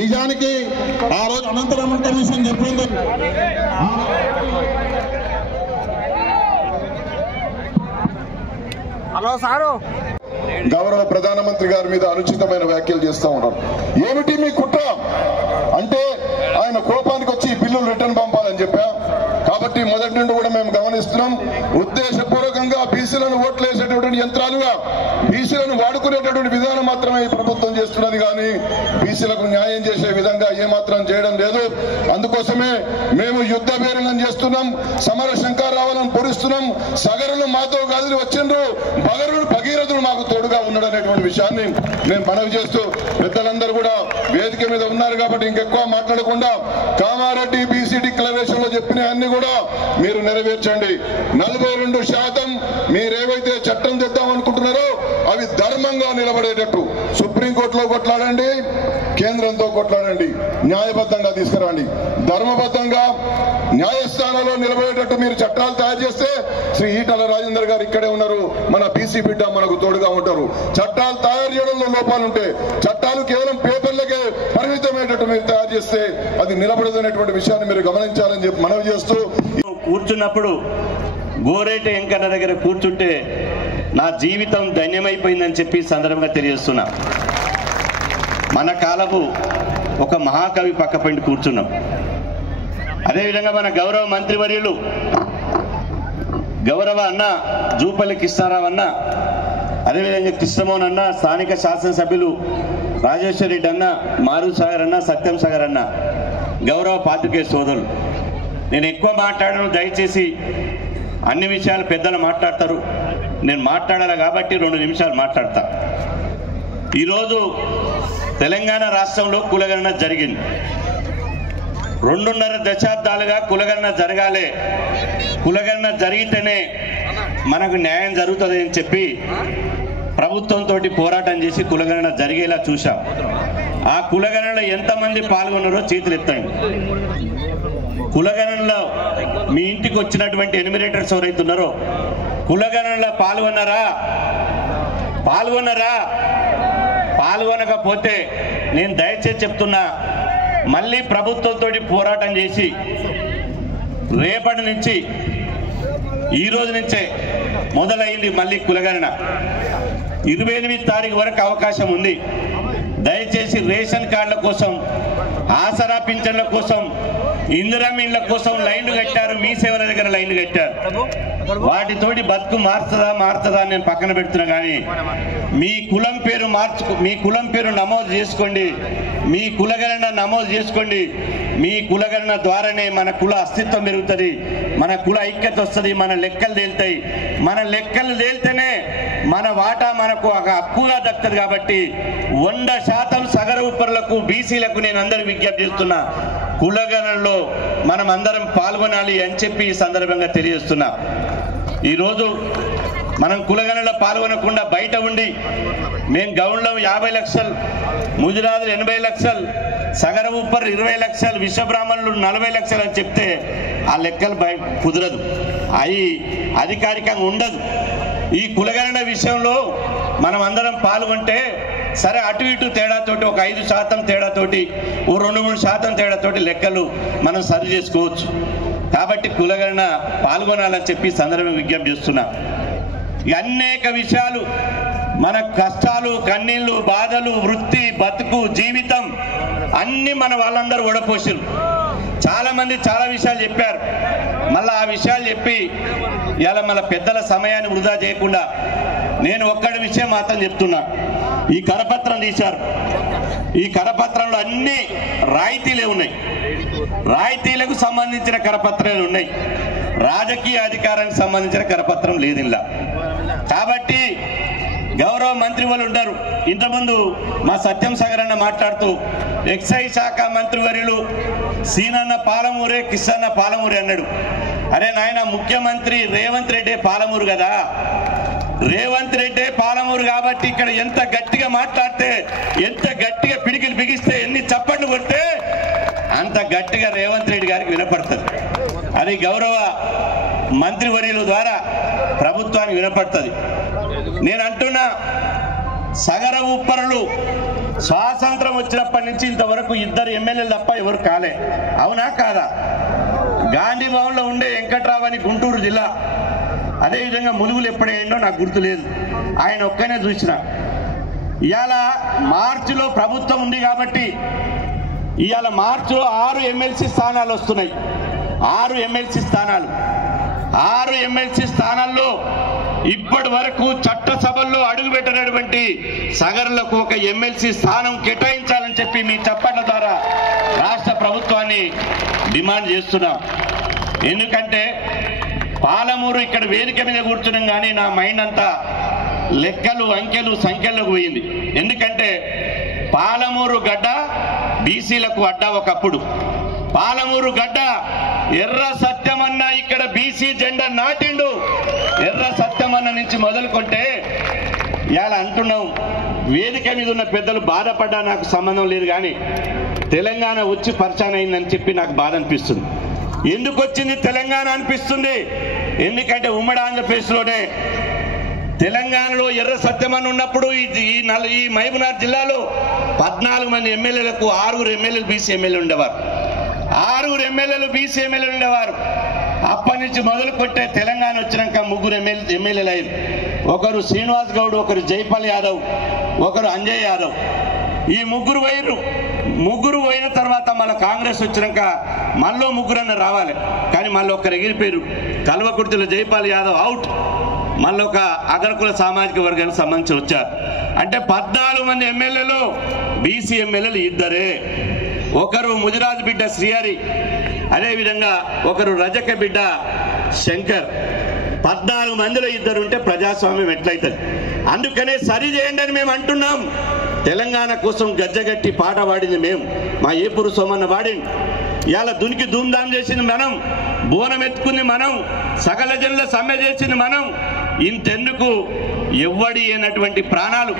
నిజానికి ఆ రోజు అనంతరం కమిషన్ చెప్పింది హలో సారు గౌరవ ప్రధానమంత్రి గారి మీద అనుచితమైన వ్యాఖ్యలు చేస్తూ ఉన్నారు. ఏమిటి మీ కుట్ర అంటే ఆయన కోపానికి వచ్చి బిల్లులు రిటర్న్ పంపాలని చెప్పా. కాబట్టి మొదటి నుండి కూడా మేము గమనిస్తున్నాం, ఉద్దేశపూర్వకంగా బీసీలను ఓట్లేసేటటువంటి యంత్రాలుగా బీసీలను వాడుకునేటటువంటి విధానం మాత్రమే ఈ ప్రభుత్వం చేస్తున్నది కానీ బీసీలకు న్యాయం చేసే విధంగా ఏమాత్రం చేయడం లేదు. అందుకోసమే మేము యుద్ధ బేరీలను చేస్తున్నాం, సమర శంకర్రావులను పొరుస్తున్నాం. సగరులు మాతో కదిలి వచ్చిండ్రు, బగరుడు భగీరథుడు మాకు తోడుగా ఉన్నాడనేటువంటి విషయాన్ని నేను మనవి చేస్తూ, పెద్దలందరూ కూడా వేదిక మీద ఉన్నారు కాబట్టి ఇంకెక్కువ మాట్లాడకుండా కామారెడ్డి బీసీ డిక్లరేషన్ లో చెప్పిన అన్ని కూడా మీరు నెరవేర్చండి. 42% మీరేవైతే చట్టం తెద్దామనుకుంటున్నారో అవి ధర్మంగా నిలబడేటట్టు సుప్రీంకోర్టులో కొట్లాడండి, కేంద్రంతో కొట్లాడండి, న్యాయబద్ధంగా తీసుకురండి. ధర్మబద్ధంగా న్యాయస్థానంలో నిలబడేటట్టు మీరు చట్టాలు తయారు చేస్తే శ్రీ ఈటల రాజేందర్ గారు ఇక్కడే ఉన్నారు, మన బీసీ బిడ్డ మనకు తోడుగా ఉంటారు. చట్టాలు తయారు చేయడంలో లోపాలుంటే చట్టాలు కేవలం పేపర్లకే పరిమితమయ్యేటట్టు మీరు తయారు చేస్తే అది నిలబడదనేటువంటి విషయాన్ని మీరు గమనించాలని చెప్పి మనవి చేస్తూ, కూర్చున్నప్పుడు గోరేట వెంకన్న దగ్గర కూర్చుంటే నా జీవితం ధన్యమైపోయిందని చెప్పి సందర్భంగా తెలియజేస్తున్నా. మన కాలపు ఒక మహాకవి పక్కపండి కూర్చున్నాం. అదేవిధంగా మన గౌరవ మంత్రివర్యులు గౌరవ అన్న జూపల్లి కృష్ణారావు అన్న, అదేవిధంగా కృష్ణమోహన్ అన్న, స్థానిక శాసనసభ్యులు రాజేశ్వర రెడ్డి అన్న, మారు సాగర్ అన్న, సత్యం సాగర్ అన్న, గౌరవ పాత్రికేయ సోదరులు, నేను ఎక్కువ మాట్లాడను, దయచేసి అన్ని విషయాలు పెద్దలు మాట్లాడతారు, నేను మాట్లాడాలి కాబట్టి 2 నిమిషాలు మాట్లాడతా. ఈరోజు తెలంగాణ రాష్ట్రంలో కులగణన జరిగింది. 2.5 దశాబ్దాలుగా కులగణన జరగాలి, కులగణన జరిగితేనే మనకు న్యాయం జరుగుతుంది అని చెప్పి ప్రభుత్వంతో పోరాటం చేసి కులగణన జరిగేలా చూశాం. ఆ కులగణనలో ఎంతమంది పాల్గొన్నారో చేతులు ఎత్తండి. కులగణనలో మీ ఇంటికి వచ్చినటువంటి ఎన్యూమరేటర్స్ ఎవరైతే ఉన్నారో కులగణనలో పాల్గొన్నారా? పాల్గొనకపోతే నేను దయచేసి చెప్తున్నా, మళ్ళీ ప్రభుత్వంతో పోరాటం చేసి రేపటి నుంచి, ఈ రోజు నుంచే మొదలైంది మళ్ళీ కులగణన. 28 తారీఖు వరకు అవకాశం ఉంది. దయచేసి రేషన్ కార్డుల కోసం, ఆసరా పింఛన్ల కోసం, ఇందిరమ్మ ఇళ్ల కోసం లైన్లు కట్టారు, మీ సేవల దగ్గర లైన్లు కట్టారు. వాటితోటి బతుకు మారుతుందా నేను పక్కన పెడుతున్నా. కానీ మీ కులం పేరు నమోదు చేసుకోండి, మీ కులగణన నమోదు చేసుకోండి. మీ కులగణన ద్వారానే మన కుల అస్తిత్వం పెరుగుతుంది, మన కుల ఐక్యత వస్తుంది, మన లెక్కలు తేలుతాయి. మన లెక్కలు తేలితేనే మన వాటా మనకు ఒక హక్కుగా దక్కుతుంది. కాబట్టి 100% సగర ఉపరులకు, బీసీలకు నేను అందరూ విజ్ఞప్తి చేస్తున్నా, కులగణనలో మనం అందరం పాల్గొనాలి అని చెప్పి ఈ సందర్భంగా తెలియజేస్తున్నా. ఈరోజు మనం కులగణనలో పాల్గొనకుండా బయట ఉండి మేము గౌన్లో 50 లక్షలు, ముజరాదులు 80 లక్షలు, సగర ఉప్పర్ 20 లక్షలు, విశ్వబ్రాహ్మణులు 40 లక్షలు అని చెప్తే ఆ లెక్కలు కుదరదు, అవి అధికారికంగా ఉండదు. ఈ కులగణన విషయంలో మనం అందరం పాల్గొంటే సరే, అటు ఇటు తేడాతోటి ఒక 5% తేడాతోటి, ఓ 2-3% తేడాతోటి లెక్కలు మనం సరి చేసుకోవచ్చు. కాబట్టి కులగణన పాల్గొనాలని చెప్పి సందర్భంగా విజ్ఞప్తి చేస్తున్నా. అనేక విషయాలు, మన కష్టాలు, కన్నీళ్లు, బాధలు, వృత్తి, బతుకు, జీవితం అన్ని మన వాళ్ళందరూ ఓడపోసారు. చాలా మంది చాలా విషయాలు చెప్పారు. మళ్ళీ ఆ విషయాలు చెప్పి ఇలా మన పెద్దల సమయాన్ని వృధా చేయకుండా నేను ఒక్కడి విషయం మాత్రం చెప్తున్నా. ఈ కరపత్రం తీశారు, ఈ కరపత్రంలో అన్ని రాయితీలే ఉన్నాయి, రాయితీలకు సంబంధించిన కరపత్రాలు ఉన్నాయి, రాజకీయ అధికారానికి సంబంధించిన కరపత్రం లేదు ఇలా. కాబట్టి గౌరవ మంత్రి వాళ్ళు ఉంటారు. ఇంతకుముందు మా సత్యం సాగర్ అన్న మాట్లాడుతూ ఎక్సైజ్ శాఖ మంత్రివర్యులు సీనన్న పాలమూరే, కిషన్న పాలమూరే అన్నాడు. అరే నాయన, ముఖ్యమంత్రి రేవంత్ రెడ్డి పాలమూరు కదా, రేవంత్ రెడ్డి పాలమూరు కాబట్టి ఇక్కడ ఎంత గట్టిగా మాట్లాడితే, ఎంత గట్టిగా పిడికిలు బిగిస్తే, ఎన్ని చప్పట్లు కొడితే అంత గట్టిగా రేవంత్ రెడ్డి గారికి వినపడుతుంది. అది గౌరవ మంత్రివర్యుల ద్వారా ప్రభుత్వానికి వినపడుతుంది. నేను అంటున్నా, సగర ఉప్పరులు స్వాతంత్రం వచ్చినప్పటి నుంచి ఇంతవరకు 2 ఎమ్మెల్యేలు తప్ప ఎవరు కాలే. అవునా కాదా? గాంధీ భవన్లో ఉండే వెంకట్రావు అని గుంటూరు జిల్లా, అదేవిధంగా ములుగులు ఎప్పుడైందో నాకు గుర్తులేదు, ఆయన ఒక్కనే చూసిన. ఇవాళ మార్చిలో ప్రభుత్వం ఉంది కాబట్టి ఇవాళ మార్చిలో 6 ఎమ్మెల్సీ స్థానాలు వస్తున్నాయి. 6 ఎమ్మెల్సీ స్థానాలు, 6 ఎమ్మెల్సీ స్థానాల్లో ఇప్పటి వరకు చట్టసభల్లో అడుగుపెట్టినటువంటి సగరులకు ఒక ఎమ్మెల్సీ స్థానం కేటాయించాలని చెప్పి మీ చప్పట్ల ద్వారా రాష్ట్ర ప్రభుత్వాన్ని డిమాండ్ చేస్తున్నాం. ఎందుకంటే పాలమూరు ఇక్కడ వేదిక మీద కూర్చున్నాం కానీ నా మైండ్ అంతా లెక్కలు, అంకెలు, సంఖ్యలకు పోయింది. ఎందుకంటే పాలమూరు గడ్డ బీసీలకు అడ్డా ఒకప్పుడు. పాలమూరు గడ్డ ఎర్ర సత్యమన్న ఇక్కడ బీసీ జెండా నాటిండు. ఎర్ర సత్యమన్న నుంచి మొదలుకొంటే ఇవాళ అంటున్నాం, వేదిక మీద ఉన్న పెద్దలు బాధపడ్డా నాకు సంబంధం లేదు, కానీ తెలంగాణ వచ్చి పరిచయం అయిందని చెప్పి నాకు బాధ అనిపిస్తుంది. ఎందుకు వచ్చింది తెలంగాణ అనిపిస్తుంది? ఎందుకంటే ఉమ్మడి ఆంధ్రప్రదేశ్లోనే తెలంగాణలో ఎర్ర సత్యమన్న ఉన్నప్పుడు ఈ మహబూబ్నగర్ జిల్లాలో 14 మంది ఎమ్మెల్యేలకు 6 ఎమ్మెల్యేలు బీసీ ఎమ్మెల్యేలు ఉండేవారు. 6 ఎమ్మెల్యేలు బీసీ ఎమ్మెల్యేలు ఉండేవారు. అప్పటి నుంచి మొదలు కొట్టే తెలంగాణ వచ్చినాక 3 ఎమ్మెల్యేలు అయ్యారు. ఒకరు శ్రీనివాస్ గౌడ్, ఒకరు జైపాల్ యాదవ్, ఒకరు అంజయ్ యాదవ్. ఈ 3 పోయిర్రు. 3 పోయిన తర్వాత మళ్ళీ కాంగ్రెస్ వచ్చినాక మళ్ళీ 3 రావాలి, కానీ మళ్ళీ ఒకరు ఎగిరిపోయారు. కల్వకుర్తిలో జైపాల్ యాదవ్ అవుట్, మళ్ళీ ఒక అగ్రకుల సామాజిక వర్గానికి సంబంధించి వచ్చారు. అంటే 14 మంది ఎమ్మెల్యేలు బీసీ ఎమ్మెల్యేలు 2. ఒకరు ముదిరాజు బిడ్డ శ్రీహరి, అదేవిధంగా ఒకరు రజక బిడ్డ శంకర్. 14 మందిలో 2 ఉంటే ప్రజాస్వామ్యం ఎట్లయితుంది? అందుకనే సరి చేయండి అని మేము అంటున్నాం. తెలంగాణ కోసం గజ్జగట్టి పాట పాడింది మేము, మా ఏపూరు సోమన్న పాడింది. ఇవాళ దునికి ధూమ్ధాం చేసింది మనం, బోనం ఎత్తుకుంది మనం, సకల జనుల సమ్మె చేసింది మనం. ఇంతెందుకు ఎవ్వడి అయినటువంటి ప్రాణాలు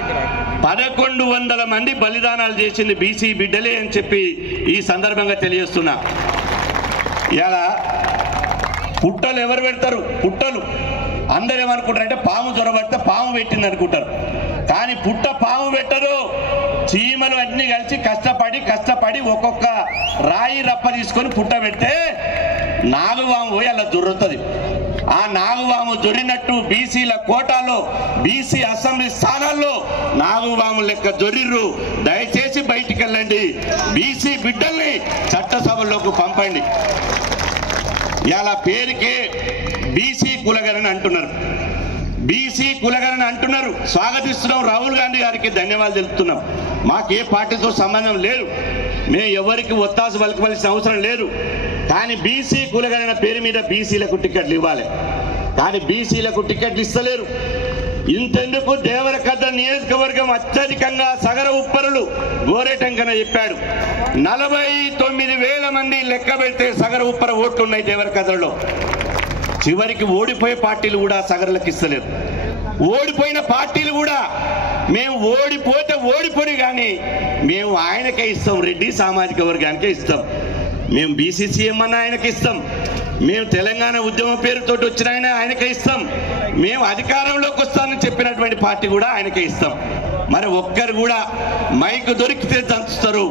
1100 మంది బలిదానాలు చేసింది బీసీ బిడ్డలే అని చెప్పి ఈ సందర్భంగా తెలియజేస్తున్నా. ఇలా పుట్టలు ఎవరు పెడతారు? పుట్టలు అందరు ఏమనుకుంటారంటే పాము జ్వరబడితే పాము పెట్టింది అనుకుంటారు, కానీ పుట్ట పాము పెట్టరు. చీమలు అన్ని కలిసి కష్టపడి ఒక్కొక్క రాయి రప్ప తీసుకొని పుట్ట పెడితే నాగువాము పోయి అలా దొరుకుతుంది. ఆ నాగువాము దొరినట్టు బీసీల కోటాలో, బీసీ అసెంబ్లీ స్థానాల్లో నాగువాము లెక్క దొరిర్రు. దయచేసి బయటికి వెళ్ళండి, బీసీ బిడ్డల్ని చట్టసభల్లోకి పంపండి. ఇలా పేరుకే బీసీ కులగణన అంటున్నారు, బీసీ కులగణన అంటున్నారు. స్వాగతిస్తున్నాం, రాహుల్ గాంధీ గారికి ధన్యవాదాలు తెలుపుతున్నాం. మాకే పార్టీతో సంబంధం లేదు, మేము ఎవరికి ఒత్తాసు పలకవలసిన అవసరం లేదు. కానీ బీసీ కులగణన పేరు మీద బీసీలకు టికెట్లు ఇవ్వాలి, కానీ బీసీలకు టికెట్లు ఇస్తలేరు. ఇంతెందుకు దేవరకద్ర నియోజకవర్గం అత్యధికంగా సగర ఉప్పరులు గోరేటంకన చెప్పాడు. 49,000 మంది లెక్క పెడితే సగర ఉప్పర ఓట్లు ఉన్నాయి దేవరకద్రలో. చివరికి ఓడిపోయే పార్టీలు కూడా సగరులకు ఇస్తలేరు. ఓడిపోయిన పార్టీలు కూడా మేము ఓడిపోతే ఓడిపోయి, కానీ మేము ఆయనకే ఇస్తాం, రెడ్డి సామాజిక వర్గానికే ఇస్తాం. మేము బీసీసీఎం అన్న ఆయనకి ఇస్తాం, మేము తెలంగాణ ఉద్యమం పేరుతో వచ్చిన ఆయనకే ఇస్తాం, మేము అధికారంలోకి వస్తామని చెప్పినటువంటి పార్టీ కూడా ఆయనకే ఇస్తాం. మరి ఒక్కరు కూడా మైక్ దొరికితే దంచుతారు,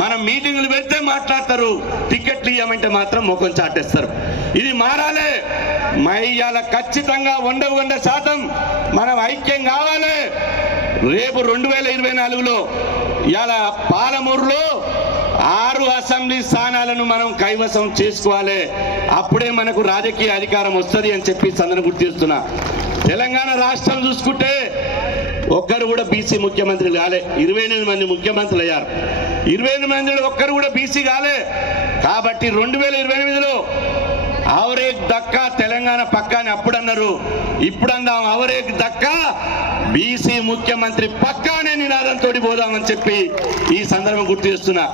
మనం మీటింగులు పెడితే మాట్లాడతారు, టికెట్లు ఇవ్వమంటే మాత్రం ముఖం చాటేస్తారు. ఇది మారాలి. ఇవాళ ఖచ్చితంగా 100% మనం ఐక్యం కావాలి. రేపు 2024లో ఇవాళ పాలమూరులో 6 అసెంబ్లీ స్థానాలను మనం కైవసం చేసుకోవాలి. అప్పుడే మనకు రాజకీయ అధికారం వస్తుంది అని చెప్పి సందర్భం గుర్తు చేస్తున్నా. తెలంగాణ రాష్ట్రం చూసుకుంటే ఒక్కరు కూడా బీసీ ముఖ్యమంత్రి కాలే. 28 మంది ముఖ్యమంత్రులు అయ్యారు. 28 మందిలో ఒక్కరు కూడా బీసీ కాలే. కాబట్టి 2028లో అవరేక్ దక్కా తెలంగాణ పక్కా అని అప్పుడు అన్నారు, ఇప్పుడు అందాం అవరేక్ దక్కా బీసీ ముఖ్యమంత్రి పక్కా అనే నినాదంతో పోదామని చెప్పి ఈ సందర్భం గుర్తు చేస్తున్నా.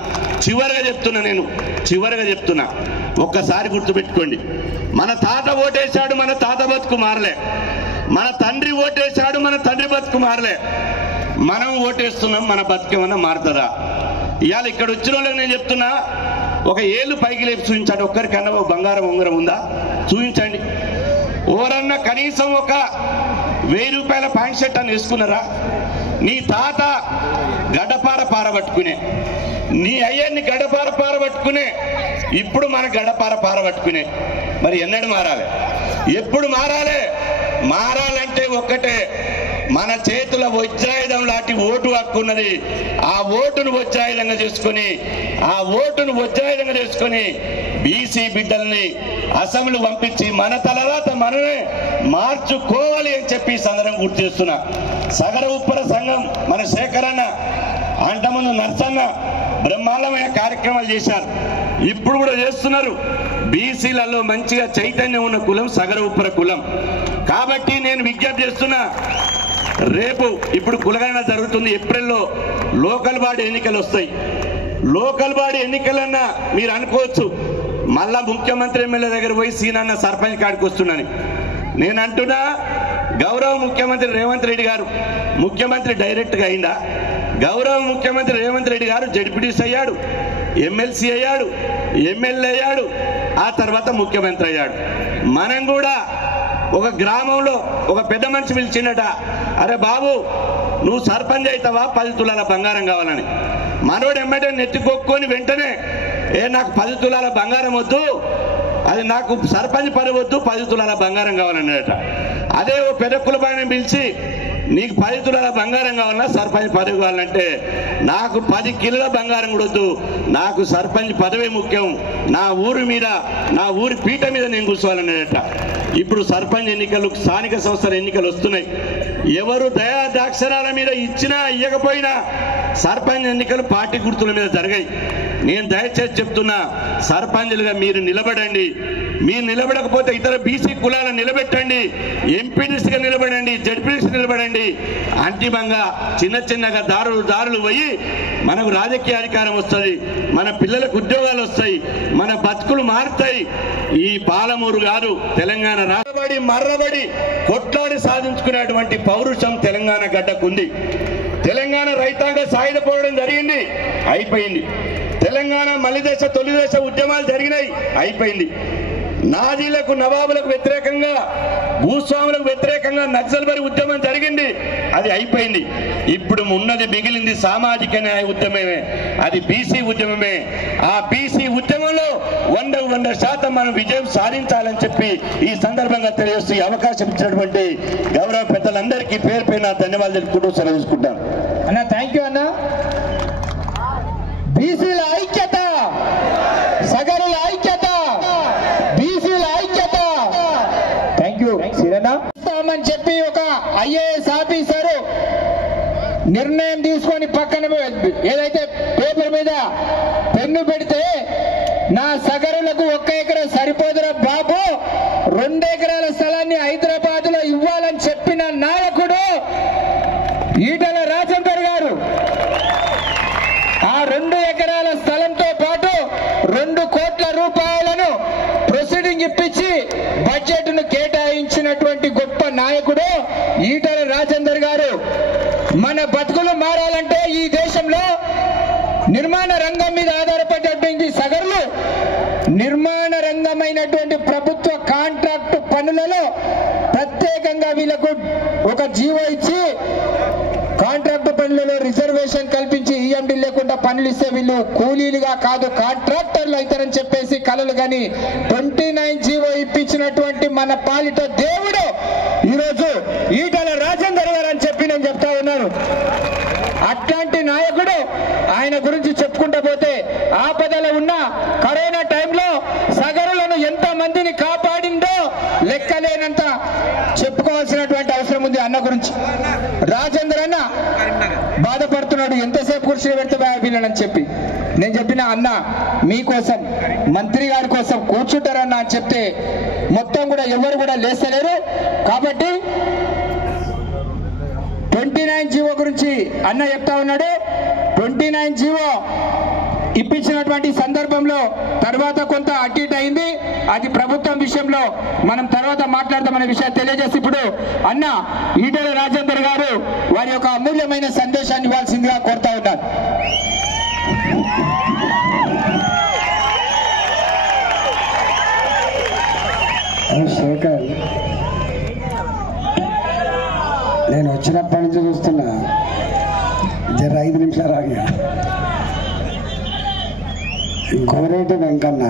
చివరగా చెప్తున్నా, ఒక్కసారి గుర్తుపెట్టుకోండి, మన తాత ఓటేశాడు, మన తాత బతుకు మారలే. మన తండ్రి ఓటేశాడు, మన తండ్రి బతుకు మారలే. మనం ఓటేస్తున్నాం, మన బతుకేమన్నా మారుతుందా? ఇవాళ ఇక్కడ వచ్చిన వాళ్ళకి నేను చెప్తున్నా, ఒక ఏళ్ళు పైకి లేపి చూపించండి. ఒక్కరికన్నా ఒక బంగారం ఉంగరం ఉందా? చూపించండి. ఓరన్నా కనీసం ఒక 1000 రూపాయల ప్యాంట్ షర్ట్ అని వేసుకున్నారా? నీ తాత గడపార పారబట్టుకునే, నీ అయ్యాన్ని గడపార పారబట్టుకునే, ఇప్పుడు మన గడపార పారబట్టుకునే. మరి ఎన్నడు మారాలి? ఎప్పుడు మారాలి? మారాలంటే ఒక్కటే, మన చేతుల వజ్రాయుధం లాంటి ఓటు హక్కు ఉన్నది. ఆ ఓటును వజ్రాయుధంగా చేసుకొని బీసీ బిడ్డల్ని అసెంబ్లీ పంపించి మన తలరాత మనమే మార్చుకోవాలి అని చెప్పి సందర్భం గుర్తు చేస్తున్నా. సగర ఉప్పర సంఘం మన శేఖరన్న, అంతకుముందు నర్సన్న బ్రహ్మాండమైన కార్యక్రమాలు చేశారు, ఇప్పుడు కూడా చేస్తున్నారు. బీసీలలో మంచిగా చైతన్యం ఉన్న కులం సగర ఉప్పర కులం. కాబట్టి నేను విజ్ఞప్తి చేస్తున్నా, రేపు ఇప్పుడు కులగణన జరుగుతుంది, ఏప్రిల్లో లోకల్ బాడీ ఎన్నికలు వస్తాయి. లోకల్ బాడీ ఎన్నికలన్నా మీరు అనుకోవచ్చు మళ్ళా ముఖ్యమంత్రి ఎమ్మెల్యే దగ్గర పోయి సీనన్న సర్పంచ్ కాడికి వస్తున్నాను. నేను అంటున్నా, గౌరవ ముఖ్యమంత్రి రేవంత్ రెడ్డి గారు ముఖ్యమంత్రి డైరెక్ట్గా అయిందా? గౌరవ ముఖ్యమంత్రి రేవంత్ రెడ్డి గారు జడ్పీటీసీ అయ్యాడు, ఎమ్మెల్సీ అయ్యాడు, ఎమ్మెల్యే అయ్యాడు, ఆ తర్వాత ముఖ్యమంత్రి అయ్యాడు. మనం కూడా ఒక గ్రామంలో ఒక పెద్ద మనిషి పిలిచిండట, అరే బాబు నువ్వు సర్పంచ్ అవుతావా, 10 తులాల బంగారం కావాలని. మనోడు ఎమ్మటే నెత్తికొక్కొని వెంటనే నాకు 10 తులాల బంగారం వద్దు, అది నాకు సర్పంచ్ పని వద్దు, 10 తులాల బంగారం కావాలన్నాడట. అదే ఓ పెద్ద కులపాయని పిలిచి నీకు 10 తులాల బంగారం కావాలన్నా సర్పంచ్ పదవి కావాలంటే నాకు 10 కిలోల బంగారం కూడా వద్దు, నాకు సర్పంచ్ పదవి ముఖ్యం, నా ఊరి మీద నా ఊరి పీట మీద నేను కూర్చోవాలన్నాడట. ఇప్పుడు సర్పంచ్ ఎన్నికలు, స్థానిక సంస్థల ఎన్నికలు వస్తున్నాయి. ఎవరు దయాదాక్షరాల మీద ఇచ్చినా ఇవ్వకపోయినా సర్పంచ్ ఎన్నికలు పార్టీ గుర్తుల మీద జరిగాయి. నేను దయచేసి చెప్తున్నా, సర్పంచ్లుగా మీరు నిలబడండి. మీరు నిలబడకపోతే ఇతర బీసీ కులాలను నిలబెట్టండి, ఎంపీటీసీగా నిలబడండి, జడ్పీటీసీ నిలబడండి. అంతిమంగా చిన్నగా దారులు పోయి మనకు రాజకీయ అధికారం వస్తుంది, మన పిల్లలకు ఉద్యోగాలు వస్తాయి, మన బతుకులు మారుతాయి. ఈ పాలమూరు గారు తెలంగాణ రాబడి మర్రబడి కొట్లాడి సాధించుకునేటువంటి పౌరుషం తెలంగాణ గడ్డకుంది. తెలంగాణ రైతాంగ సాయుధ పోవడం జరిగింది, అయిపోయింది. తెలంగాణ మలిదశ తొలిదశ ఉద్యమాలు జరిగినాయి, అయిపోయింది. నాజీలకు నవాబులకు వ్యతిరేకంగా, భూస్వాములకు వ్యతిరేకంగా నక్సల్బరీ ఉద్యమం జరిగింది, అది అయిపోయింది. ఇప్పుడు ఉన్నది మిగిలింది సామాజిక న్యాయ ఉద్యమమే, అది బీసీ ఉద్యమమే. ఆ బీసీ ఉద్యమంలో 100% మనం విజయం సాధించాలని చెప్పి ఈ సందర్భంగా తెలియజేస్తూ అవకాశం ఇచ్చినటువంటి గౌరవ పెద్దలందరికీ పేరు పైన ధన్యవాదాలు తెలుపుకుంటూ సెలవు తీసుకుంటాను. అన్న థ్యాంక్ యూ అన్న. బీసీల ఐక్యత, సగరుల ఐక్యత, బీసీల ఐక్యత. థ్యాంక్ యూ అని చెప్పి ఒక ఐఏఎస్ ఆఫీసరు నిర్ణయం తీసుకొని పక్కన ఏదైతే పేపర్ మీద పెన్ను పెడితే, నా సగరులకు 1 ఎకరం సరిపోదురా బాబు, 2 ఎకరాల స్థలాన్ని హైదరాబాద్ లో ఇవ్వాలని చెప్పిన నాయకుడు ఈటల రాజేందర్ గారు. ఆ 2 ఎకరాల స్థలంతో పాటు 2 కోట్ల రూపాయలను ప్రొసీడింగ్ ఇప్పించి బడ్జెట్ ను కేటాయించినటువంటి గొప్ప నాయకుడు ఈటల రాజేందర్ గారు. మన బతుకులు మారాలంటే ఈ దేశంలో నిర్మాణ రంగం మీద ఆధారపడేటువంటి సగరులు నిర్మాణ రంగమైనటువంటి ప్రభుత్వ కాంట్రాక్టు పనులలో ప్రత్యేకంగా వీళ్ళకు ఒక జీవో ఇచ్చి కాంట్రాక్టు పనులలో రిజర్వేషన్ కల్పించి ఈఎండి లేకుండా పనులు ఇస్తే వీళ్ళు కూలీలుగా కాదు కాంట్రాక్టర్లు అవుతారని చెప్పేసి కలలు కానీ 29 జీవో ఇప్పించినటువంటి మన పాలిట దేవుడు ఈరోజు ఈటల రాజేందర్ గారు అని చెప్పి నేను చెప్తా ఉన్నాను. అట్లాంటి నాయకుడు, ఆయన గురించి చెప్పుకుంటా పోతే ఆపదలో ఉన్న కరోనా టైంలో సగరులను ఎంత మందిని కాపాడిందో లెక్కలేనంత చెప్పుకోవాల్సినటువంటి అవసరం ఉంది అన్న గురించి. రాజేందర్ అన్న బాధపడుతున్నాడు, ఎంతసేపు కూర్చుని పెడితే పిల్లలని చెప్పి. నేను చెప్పిన అన్న మీకోసం, మంత్రి గారి కోసం కూర్చుంటారన్న అని చెప్తే మొత్తం కూడా ఎవరు కూడా లేస్తలేరు. కాబట్టి 29 జీవో గురించి అన్న చెప్తా ఉన్నాడు. 29 జీవో ఇప్పించినటువంటి సందర్భంలో తర్వాత కొంత అటు ఇటు అయింది, అది ప్రభుత్వం విషయంలో మనం తర్వాత మాట్లాడదామనే విషయాన్ని తెలియజేసి ఇప్పుడు అన్న ఈటల రాజేందర్ గారు వారి యొక్క అమూల్యమైన సందేశాన్ని ఇవ్వాల్సిందిగా కోరుతా ఉన్నారు. శేఖర్, నేను వచ్చినప్పటి నుంచి చూస్తున్నా జర 5 నిమిషాలు ఆగి. గోరేటి వెంకన్న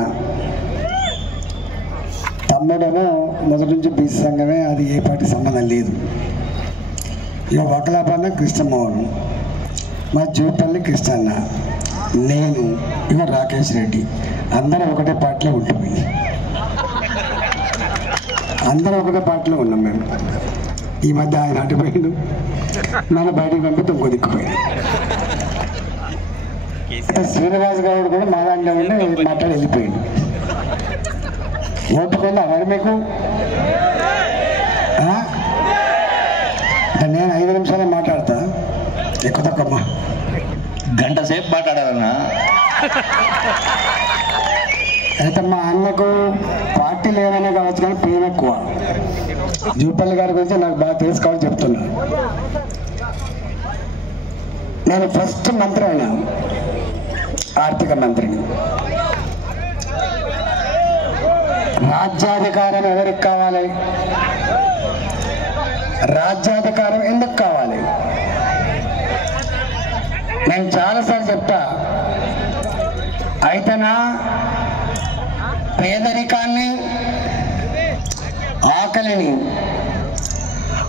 తమ్ముడేమో మొదటి నుంచి బీసీ సంఘమే, అది ఏ పార్టీ సంబంధం లేదు. ఇక వకలాపన్న కృష్ణమోహన్, మా జూపల్లి కృష్ణన్న, నేను, ఇక రాకేష్ రెడ్డి, అందరం ఒకటే పార్టీలో ఉంటుంది. అందరం ఒకటే పార్టీలో ఉన్నాం మేము. ఈ మధ్య ఆయన అటుపోయిండు, మన బయటికి పంపితే ఇంకో దిక్కుపోయింది. శ్రీనివాస్ గౌడ్ కూడా మా దాంట్లో ఉండి మాట్లాడి వెళ్ళిపోయింది. ఓటుకుందా మరి మీకు? నేను 5 నిమిషాలు మాట్లాడతా, ఎక్కువ తక్కువ గంట సేపు మాట్లాడాలన్నా. అయితే మా అన్నకు పార్టీలు ఏమైనా కావచ్చు కానీ ప్రేమ ఎక్కువ. జూపల్లి గారి గురించి నాకు బాగా తెలుసు కాబట్టి చెప్తున్నా. నేను ఫస్ట్ మంత్రి అయినా, ఆర్థిక మంత్రిని. రాజ్యాధికారం ఎవరికి కావాలి? రాజ్యాధికారం ఎందుకు కావాలి? నేను చాలాసార్లు చెప్తా. అయితేనా పేదరికాన్ని, ఆకలిని,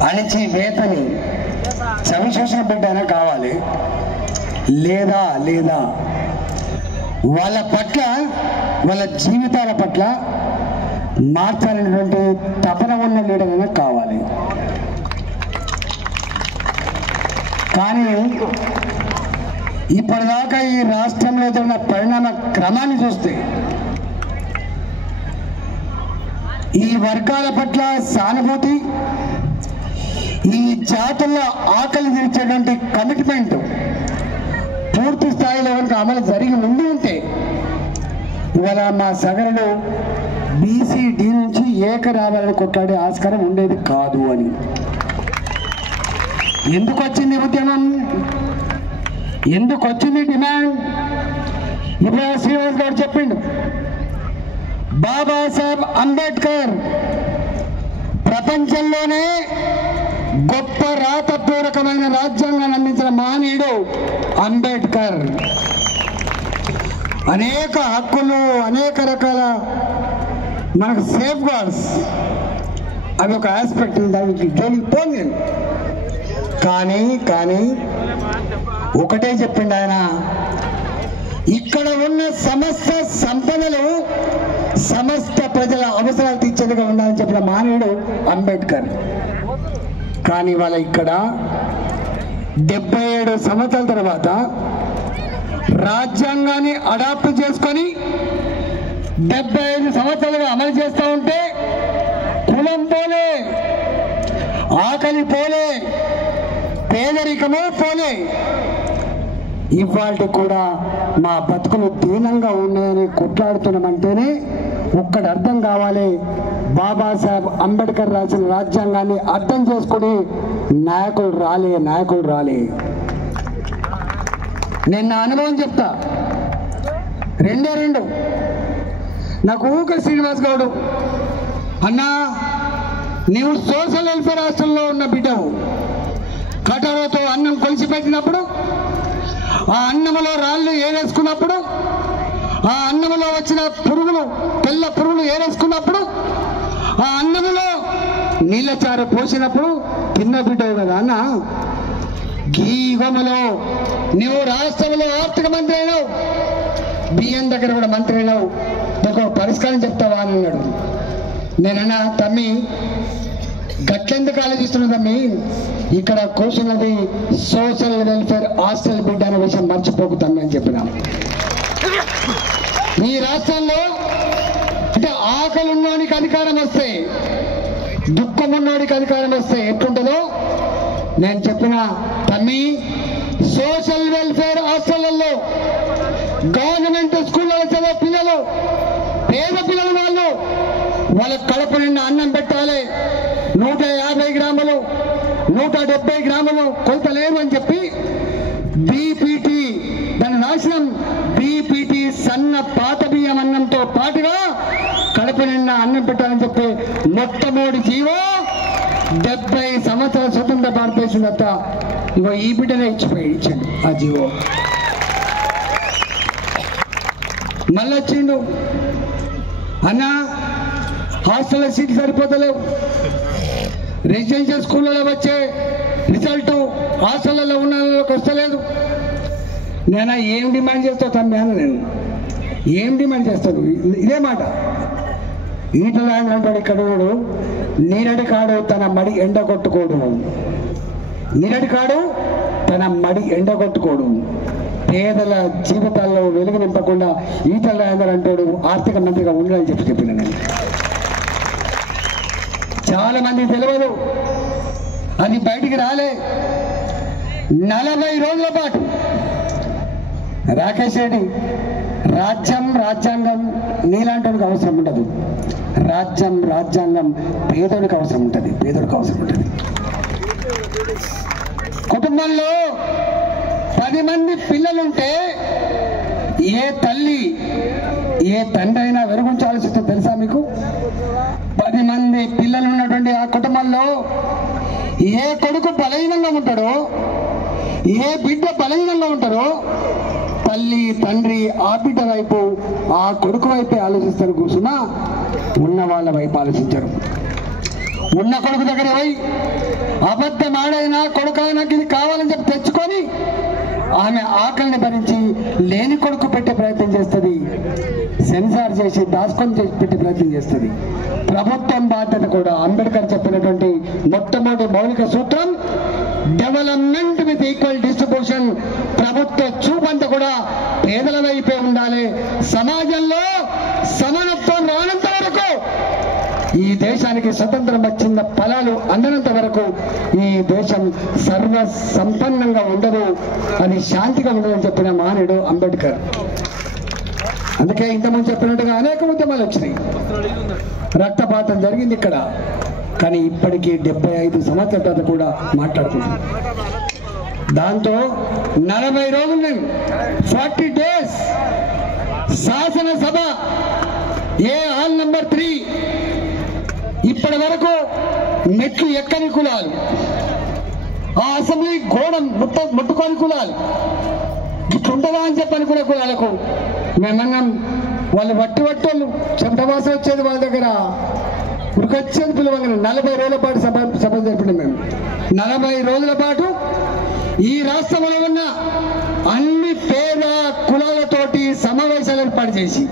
అణిచి వేతని సంశోషణ బిడ్డైనా కావాలి, లేదా వాళ్ళ పట్ల, వాళ్ళ జీవితాల పట్ల మార్చాలనేటువంటి తపన ఉన్న లీడర్ అయినా కావాలి. కానీ ఇప్పటిదాకా ఈ రాష్ట్రంలో జరిగిన పరిణామ క్రమాన్ని చూస్తే ఈ వర్గాల పట్ల సానుభూతి, ఈ జాతుల్లో ఆకలి తీర్చేటువంటి కమిట్మెంట్ పూర్తి స్థాయిలో కనుక అమలు జరిగి ఉంటే ఇవాళ మా సగరుడు బీసీడీ నుంచి ఏకరావాలని కొట్లాడే ఆస్కారం ఉండేది కాదు అని. ఎందుకు వచ్చింది ఉద్యమం? ఎందుకు వచ్చింది డిమాండ్? ఇప్పుడు శ్రీనివాస్ గారు చెప్పిండు, బాబాసాహెబ్ అంబేద్కర్ ప్రపంచంలోనే గొప్ప రాతపూర్వకమైన రాజ్యాంగాన్ని అందించిన మహనీయుడు అంబేద్కర్. అనేక హక్కులు, అనేక రకాల మనకు సేఫ్ గార్డ్స్, అవి ఒక ఆస్పెక్ట్. దానికి జోలికి పోను. కానీ ఒకటే చెప్పిండు ఆయన, ఇక్కడ ఉన్న సమస్త సంపదలు సమస్త ప్రజల అవసరాలు తీర్చేదిగా ఉండాలని చెప్పిన మహనీయుడు అంబేద్కర్. కానీ వాళ్ళ ఇక్కడ 77 సంవత్సరాల తర్వాత రాజ్యాంగాన్ని అడాప్ట్ చేసుకొని 75 సంవత్సరాలుగా అమలు చేస్తూ ఉంటే కులం పోలే, ఆకలి పోలే, పేదరికమే పోలే. ఇవాళ కూడా మా బతుకులు దీనంగా ఉన్నాయని కొట్లాడుతున్నామంటేనే ఒక్కటి అర్థం కావాలి, బాబాసాహెబ్ అంబేద్కర్ రాసిన రాజ్యాంగాన్ని అర్థం చేసుకుని నాయకులు రాలే. నేను నా అనుభవం చెప్తా. 2 నాకు ఊక శ్రీనివాస్ గౌడ్, అన్నా నీవు సోషల్ వెల్ఫేర్ హాస్టల్లో ఉన్న బిడ్డవు, కటోరతో అన్నం కొలిసి పెట్టినప్పుడు, ఆ అన్నములో రాళ్ళు ఏరేసుకున్నప్పుడు, ఆ అన్నములో వచ్చిన పురుగులు, తెల్ల పురుగులు ఏరేసుకున్నప్పుడు, ఆ అన్నములో నీళ్ళచారు పోసినప్పుడు తిన్న బిడ్డవు కదా అన్న. ఈ యుగములో నువ్వు రాష్ట్రంలో ఆర్థిక మంత్రి అయినావు, బియ్యం దగ్గర కూడా మంత్రి అయినావు, ఒక పరిష్కారం చెప్తావా అని అన్నాడు. నేనన్నా, తమ్మి గట్లెందుకు ఆలోచిస్తున్నా తమ్మి, ఇక్కడ కూర్చున్నది సోషల్ వెల్ఫేర్ హాస్టల్ బిడ్డ అనే విషయం మర్చిపోకు తమ్మి అని చెప్పిన. ఈ రాష్ట్రంలో అంటే ఆకలి ఉన్నోడికి అధికారం వస్తే, దుఃఖం ఉన్నోడికి అధికారం వస్తే ఎట్లుంటుందో నేను చెప్పిన. తమ్మి, సోషల్ వెల్ఫేర్ హాస్టళ్లలో గవర్నమెంట్ స్కూళ్ళలో చదివే పిల్లలు, పేద పిల్లలు, వాళ్ళ కడుపు నిండా అన్నం పెట్టాలి. 150 గ్రాములు, 170 గ్రాములు కొలత లేవు అని చెప్పి బీపీటీ దాని నాశనం. బీపీటీ సన్న పాత బియ్యం అన్నంతో పాటుగా కడుపు నిండా అన్నం పెట్టాలని చెప్పి మొట్టమొదటి జీవో 70 సంవత్సరాల స్వతంత్ర భారతదేశం తర్వాత ఇగో ఈ బిడ్డనే ఇచ్చాడు ఆ జీవో. మళ్ళీ వచ్చిండు, అన్నా హాస్టల్లో సీట్లు సరిపోతలేవు, రెసిడెన్షియల్ స్కూళ్ళలో వచ్చే రిజల్ట్ హాస్టల్లో ఉన్న వాళ్ళకి వస్తలేదు. నేను ఏం డిమాండ్ చేస్తావు తమ్మి అన్న, నేను ఏం డిమాండ్ చేస్తాను? ఇదే మాట. ఈటల రాజేందర్ ఇక్కడ ఉన్నాడు, నీరడి కాడు తన మడి ఎండగొట్టుకోడు, నీరడి కాడు తన మడి ఎండగొట్టుకోడు. పేదల జీవితాల్లో వెలుగు నింపకుండా ఈటల రాజేందర్ అంటాడు ఆర్థిక మంత్రిగా ఉండాలని చెప్పిన నేను. చాలా మందికి తెలియదు, అది బయటికి రాలే. 40 రోజుల పాటు రాకేష్ రెడ్డి రాజ్యాంగం నీలాంటి అవసరం ఉండదు, రాజ్యాంగం పేదోడికి అవసరం ఉంటుంది, కుటుంబంలో 10 మంది పిల్లలుంటే ఏ తల్లి ఏ తండ్రి అయినా వెలుగుంచి ఆలోచిస్తే తెలుసా మీకు? 10 మంది పిల్లలు ఉన్నటువంటి ఆ కుటుంబంలో ఏ కొడుకు బలహీనంగా ఉంటాడో, ఏ బిడ్డ బలహీనంగా ఉంటారో తల్లి తండ్రి ఆ బిడ్డ వైపు ఆ కొడుకు వైపే ఆలోచిస్తారు కూర్చున్నా, ఉన్న వాళ్ళ వైపు ఆలోచించరు. ఉన్న కొడుకు దగ్గర పోయి అబద్ధం ఆడైనా కొడుకు నాకు ఇది కావాలని చెప్పి తెచ్చుకొని ఆమె ఆకలిని భరించి లేని కొడుకు పెట్టే ప్రయత్నం చేస్తుంది, సెన్సార్ చేసి దాచుకొని పెట్టే ప్రయత్నం చేస్తుంది. ప్రభుత్వం బాధ్యత కూడా అంబేద్కర్ చెప్పినటువంటి మొట్టమొదటి మౌలిక సూత్రం డెవలప్మెంట్ విత్ ఈక్వల్ డిస్ట్రిబ్యూషన్. ప్రభుత్వ చూపంతా కూడా పేదల వైపే ఉండాలి. సమాజంలో సమానత్వం రానంత వరకు, ఈ దేశానికి స్వతంత్రం వచ్చిన ఫలాలు అందనంత వరకు ఈ దేశం సర్వ సంపన్నంగా ఉండదు, అది శాంతిగా ఉండదని చెప్పిన మహనీయుడు అంబేద్కర్. అందుకే ఇంతకుముందు చెప్పినట్టుగా అనేక ఉద్యమాలు వచ్చినాయి, రక్తపాతం జరిగింది ఇక్కడ. కానీ ఇప్పటికీ 75 సంవత్సరాల తర్వాత కూడా మాట్లాడుకుంటున్నాం. దాంతో 40 రోజులు నేను 40 days శాసనసభ ఏ హాల్ నంబర్ 3 ఇప్పటి వరకు మెట్లు ఎక్కని కులాలు, ఆ అసెంబ్లీ గోడ ముట్టుకొని కులాలు, ఇట్లుంటుందా అని చెప్పని కూడా కులాలకు మేమన్నాం. వాళ్ళు వట్టి చెమటవాస వచ్చేది వాళ్ళ దగ్గర, ఉరికొచ్చేది పిలవగానే 40 రోజుల పాటు సభ జరిపినాం మేము. 40 రోజుల పాటు ఈ రాష్ట్రంలో ఉన్న అన్ని పేద కులాలతోటి సమావేశాలు ఏర్పాటు చేసి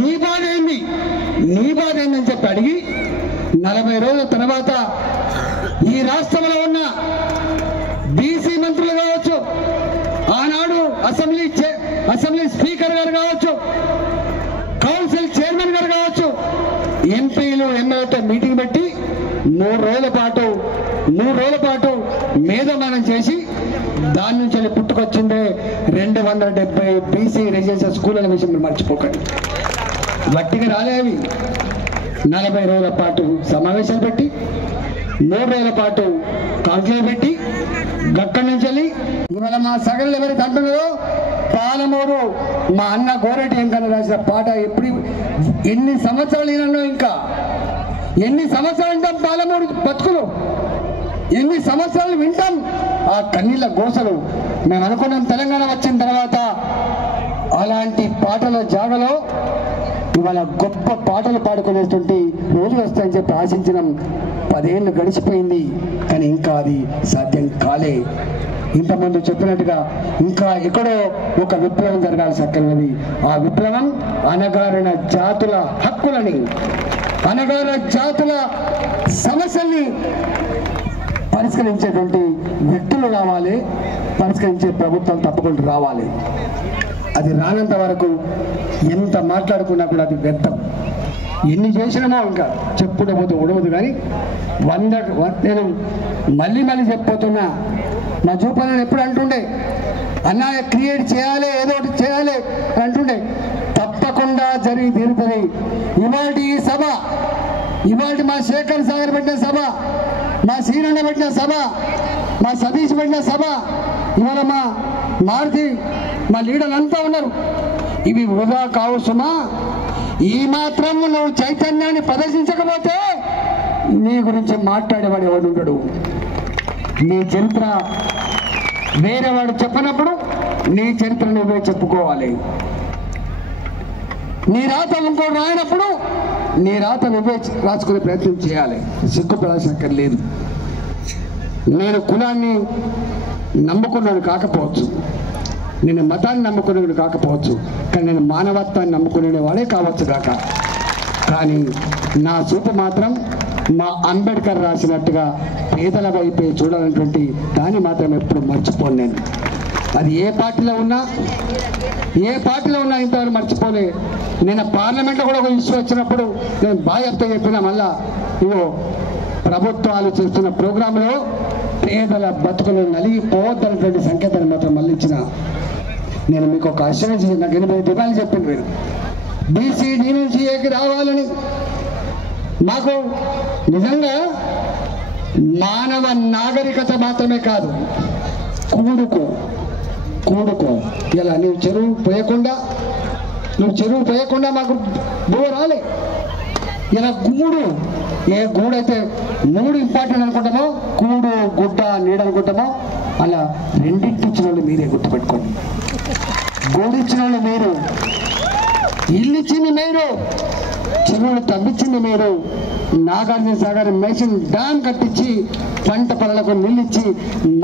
నీ బాధ ఏందని చెప్పి అడిగి 40 రోజుల తర్వాత ఈ రాష్ట్రంలో ఉన్న బీసీ మంత్రులు కావచ్చు, ఆనాడు అసెంబ్లీ స్పీకర్ గారు కావచ్చు, కౌన్సిల్ చైర్మన్ గారు కావచ్చు, ఎంపీలు ఎమ్మెల్యేతో మీటింగ్ పెట్టి 3 రోజుల పాటు మేధోమానం చేసి దాని నుంచి పుట్టుకొచ్చిందే 270 బీసీ రెసిడెన్షియల్ స్కూల్ అనే విషయం మీరు మర్చిపోకండి. గట్టిగా రాలేవి. 40 రోజుల పాటు సమావేశాలు పెట్టి 3 రోజుల పాటు కాన్ఫరెన్స్ పెట్టి గక్కడి నుంచి వెళ్ళి ఇవాళ మా సగలు ఎవరైతే అంటున్నారో పాలమూరు మా అన్న గోరెటి వెంకన్న రాసిన పాట ఎప్పుడు ఎన్ని సంవత్సరాలు వినో, ఇంకా ఎన్ని సంవత్సరాలు వింటాం పాలమూరు బతుకులు, ఎన్ని సంవత్సరాలు వింటాం ఆ కన్నీళ్ళ గోసలు. మేము అనుకున్నాం తెలంగాణ వచ్చిన తర్వాత అలాంటి పాటల జాగలో ఇవాళ గొప్ప పాటలు పాడుకునేటువంటి రోజులు వస్తాయని చెప్పి ఆశించినాం. 10 ఏళ్ళు గడిచిపోయింది, కానీ ఇంకా అది సాధ్యం కాలే. ఇంతకుముందు చెప్పినట్టుగా ఇంకా ఎక్కడో ఒక విప్లవం జరగాల్సి అక్కర్నది. ఆ విప్లవం అణగారిన జాతుల హక్కులని, అణగారిన జాతుల సమస్యల్ని పరిష్కరించేటువంటి వ్యక్తులు రావాలి, పరిష్కరించే ప్రభుత్వం తప్పకుండా రావాలి. అది రానంత వరకు ఎంత మాట్లాడుకున్నా కూడా అది వ్యర్థం. ఎన్ని చేసినామో ఇంకా చెప్పుకోబోతూ ఉడవదు. కానీ నేను మళ్ళీ చెప్పిపోతున్నా, మా జూపాలని ఎప్పుడు అంటుండే అన్నా క్రియేట్ చేయాలి, ఏదో ఒకటి చేయాలి అంటుండే. తప్పకుండా జరిగి తీరుతుంది. ఇవాళ ఈ సభ, ఇవాళ మా శేఖర్ సాగర్ పెట్టిన సభ, మా శ్రీరన్న పెట్టిన సభ, మా సతీష్ పెట్టిన సభ, ఇవాళ మా మారుతి, మా లీడర్లు అంతా ఉన్నారు. ఇవి వృధా కావు సుమా. ఈ మాత్రం నువ్వు చైతన్యాన్ని ప్రదర్శించకపోతే నీ గురించి మాట్లాడేవాడు ఎవడు ఉండడు. నీ చరిత్ర వేరేవాడు చెప్పనప్పుడు నీ చరిత్ర నువ్వే చెప్పుకోవాలి. నీ రాత ఇంకోటి రాయనప్పుడు నీ రాత నువ్వే రాసుకునే ప్రయత్నం చేయాలి. సిగ్గుపడాల్సినక్కర్లేదు. నేను కులాన్ని నమ్ముకున్నాను కాకపోవచ్చు, నేను మతాన్ని నమ్ముకునేవాడు కాకపోవచ్చు, కానీ నేను మానవత్వాన్ని నమ్ముకునే వాడే కావచ్చు కాక. కానీ నా చూపు మాత్రం మా అంబేద్కర్ రాసినట్టుగా పేదల వైపే చూడాలన్నటువంటి దాన్ని మాత్రం ఎప్పుడు మర్చిపోను నేను. అది ఏ పార్టీలో ఉన్నా ఇంతవరకు మర్చిపోలే. నేను పార్లమెంట్లో కూడా ఒక ఇష్యూ వచ్చినప్పుడు నేను బాగా చెప్పిన మళ్ళా ఇవో ప్రభుత్వాలు చేస్తున్న ప్రోగ్రాంలో పేదల బతుకులు నలిగిపోవద్దన్నటువంటి సంకేతాన్ని మాత్రం మళ్ళీ ఇచ్చిన. నేను మీకు ఒక అష్యూరెన్స్ నాకు 8 డిమాండ్లు చెప్పింది. మీరు బీసీడీ నుంచి ఏకి రావాలని మాకు నిజంగా మానవ నాగరికత మాత్రమే కాదు, కూడుకు ఇలా నువ్వు చెరువు పోయకుండా మాకు బో రాలే. ఇలా ఏ గూడైతే 3 ఇంపార్టెంట్ అనుకుంటామో, కూడు గుడ్డ నీడ అనుకుంటామో, అలా రెండింటి ఇచ్చిన వాళ్ళు మీరే గుర్తుపెట్టుకోండి. గూడు ఇచ్చిన వాళ్ళు మీరు, ఇల్లు ఇచ్చింది మీరు, చెరువులు తవ్వించింది మీరు, నాగార్జున సాగర్ మెషిన్ డ్యామ్ కట్టించి పంట పొలాలకు నిలిచి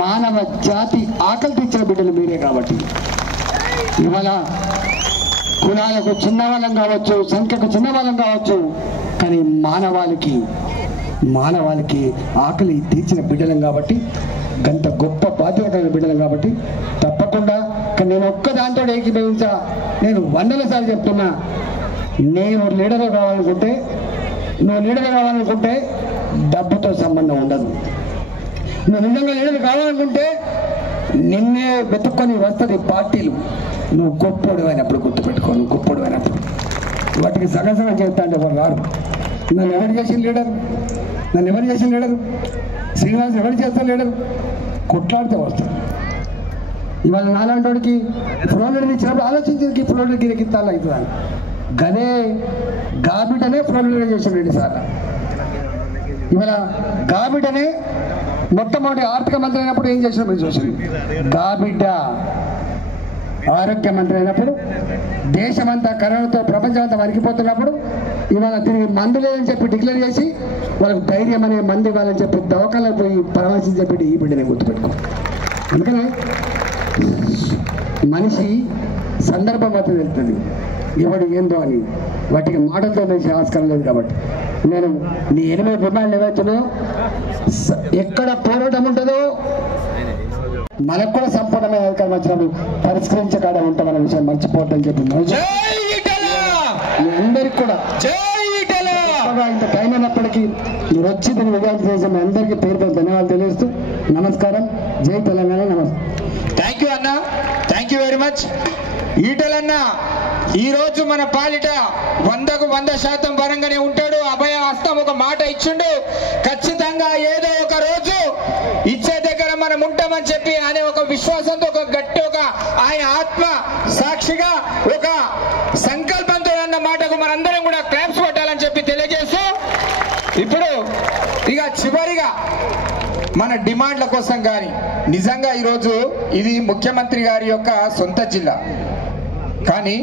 మానవ జాతి ఆకలి తీర్చిన బిడ్డలు మీరే. కాబట్టి ఇవాళ కులాలకు చిన్నవాళ్ళం కావచ్చు, సంఖ్యకు చిన్నవాళ్ళం కావచ్చు, కానీ మానవాళికి ఆకలి తీర్చిన బిడ్డలం కాబట్టి, గంత గొప్ప బాధ్యత కలిగిన బిడ్డలం కాబట్టి తప్పకుండా. కానీ నేను ఒక్క దాంతో ఏకీభవించా. నేను 100ల సార్లు చెప్తున్నా, నువ్వు లీడర్ కావాలనుకుంటే డబ్బుతో సంబంధం ఉండదు. నువ్వు నిజంగా లీడర్ కావాలనుకుంటే నిన్నే వెతుక్కొని వస్తుంది పార్టీలు. నువ్వు గొప్పోడు అయినప్పుడు గుర్తుపెట్టుకో, నువ్వు గొప్పోడు అయినప్పుడు వాటికి సగం చేస్తా అంటే ఎవరు రారు. నన్ను ఎవరు చేసిన లీడరు? శ్రీనివాస్ ఎవరు చేస్తారు లీడరు? కొట్లాడితే వస్తాడు. ఇవాళ నాలాంటి వాడికి ఫ్లోర్ లీడర్ ఇచ్చినప్పుడు ఆలోచించి ఫ్లోర్ లీడర్ గిరికిత్తాలు అవుతుందని గదే గాబిటనే ఫ్లోర్ లీడర్ చేసిన 2 సార్లు. ఇవాళ గాబిటనే మొట్టమొదటి ఆర్థిక మంత్రి అయినప్పుడు ఏం చేసిన మీరు చూసింది. గాబిడ్డ ఆరోగ్య మంత్రి అయినప్పుడు దేశమంతా కరోనాతో ప్రపంచమంతా వణికిపోతున్నప్పుడు ఇవాళ తిరిగి మందు లేదని చెప్పి డిక్లేర్ చేసి వాళ్ళకు ధైర్యం అనే మందు ఇవ్వాలని చెప్పి దవాఖానలో పోయి పరామర్శించి చెప్పి ఈ బిడ్డనే గుర్తుపెట్టుకో. అందుకనే మనిషి సందర్భం మాత్రం వెళ్తుంది, ఎవడు ఏందో అని వాటికి మాటలతో వేసే ఆస్కారం లేదు. కాబట్టి నేను నీ 8 డిమాండ్లు ఏవైతున్నాయో ఎక్కడ పోరాటం ఉంటుందో మనకు కూడా సంపూర్ణమైన అధికారం వచ్చినప్పుడు పరిష్కరించకాడ ఉంటామన్న విషయం మర్చిపోవద్దని చెప్పి మీ అందరికి కూడా ఇంత టైం అయినప్పటికీ మీరు వచ్చి దీన్ని విజయాలు చేసే మీ అందరికీ పేరు ధన్యవాదాలు తెలియజేస్తూ నమస్కారం. జై తెలంగాణ. నమస్తే. థ్యాంక్ యూ అన్న, థ్యాంక్ యూ వెరీ మచ్. ఈటలన్న ఈరోజు మన పాలిట 100కు 100% పరంగానే ఉంటాడు. అభయ హస్తం ఒక మాట ఇచ్చిండు, ఖచ్చితంగా ఏదో ఒక రోజు ఇచ్చే దగ్గర మనం ఉంటామని చెప్పి అనే ఒక విశ్వాసంతో ఒక గట్టి ఒక ఆయన ఆత్మ సాక్షిగా ఒక సంకల్పంతో అన్న మాటకు మనందరం కూడా క్లాప్స్ కొట్టాలని చెప్పి తెలియజేస్తూ ఇప్పుడు ఇక చివరిగా మన డిమాండ్ల కోసం కానీ నిజంగా ఈరోజు ఇది ముఖ్యమంత్రి గారి యొక్క సొంత జిల్లా, కానీ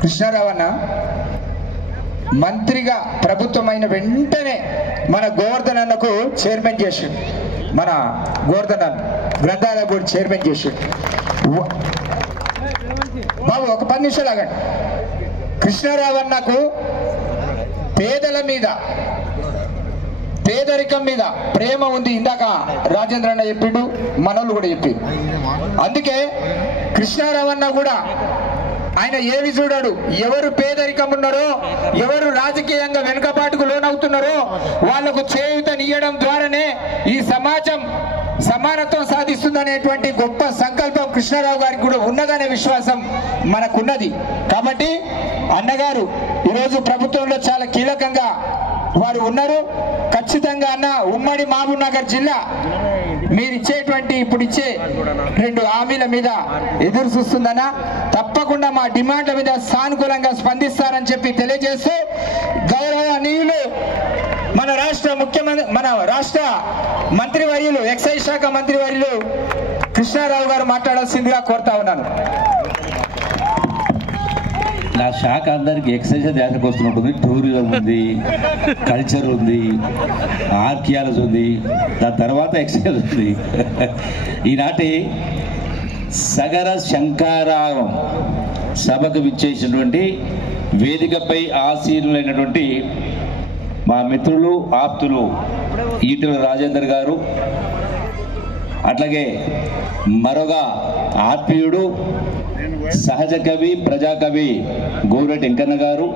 కృష్ణారావు అన్న మంత్రిగా ప్రభుత్వం అయిన వెంటనే మన గోవర్ధన్ అన్నకు చైర్మన్ చేసిండు. మన గోవర్ధన్ అన్న గ్రంథాలయ బోర్డు చైర్మన్ చేసిండు. బాబు ఒక 10 నిమిషాలు ఆగండి. కృష్ణారావు అన్నకు పేదల మీద పేదరికం మీద ప్రేమ ఉంది. ఇందాక రాజేంద్ర అన్న చెప్పిండు, మనోళ్ళు కూడా చెప్పిండు. అందుకే కృష్ణారావు అన్న కూడా ఆయన ఏవి చూడాడు, ఎవరు పేదరికం ఉన్నారో, ఎవరు రాజకీయంగా వెనుకబాటుకు లోనవుతున్నారో వాళ్లకు చేయూతనియడం ద్వారానే ఈ సమాజం సమానత్వం సాధిస్తుందనేటువంటి గొప్ప సంకల్పం కృష్ణారావు గారికి కూడా ఉన్నదనే విశ్వాసం మనకున్నది. కాబట్టి అన్నగారు ఈరోజు ప్రభుత్వంలో చాలా కీలకంగా వారు ఉన్నారు. ఖచ్చితంగా అన్న ఉమ్మడి మహబూబ్ నగర్ జిల్లా మీరు ఇచ్చేటువంటి ఇప్పుడు ఇచ్చే 2 హామీల మీద ఎదురు చూస్తుందన్న. తప్పకుండా మా డిమాండ్ల మీద సానుకూలంగా స్పందిస్తారని చెప్పి తెలియజేస్తూ గౌరవనీయులు మన మన రాష్ట్ర మంత్రివర్యులు ఎక్సైజ్ శాఖ మంత్రివర్యులు కృష్ణారావు గారు మాట్లాడాల్సిందిగా కోరుతా ఉన్నాను. నా శాఖ అందరికి ఎక్సైజ్ ధ్యాసకు వస్తున్నట్టుంది. టూరిజం ఉంది, కల్చర్ ఉంది, ఆర్కియాలజీ ఉంది, దాని తర్వాత ఎక్సైజ్ ఉంది. ఈనాటి సగర శంకారావం సభకు విచ్చేసినటువంటి వేదికపై ఆసీనులైనటువంటి మా మిత్రులు ఆప్తులు ఈటెల రాజేందర్ గారు, అట్లాగే మరొక ఆత్మీయుడు సహజ కవి ప్రజాకవి గోరెడ్డి వెంకన్న గారు,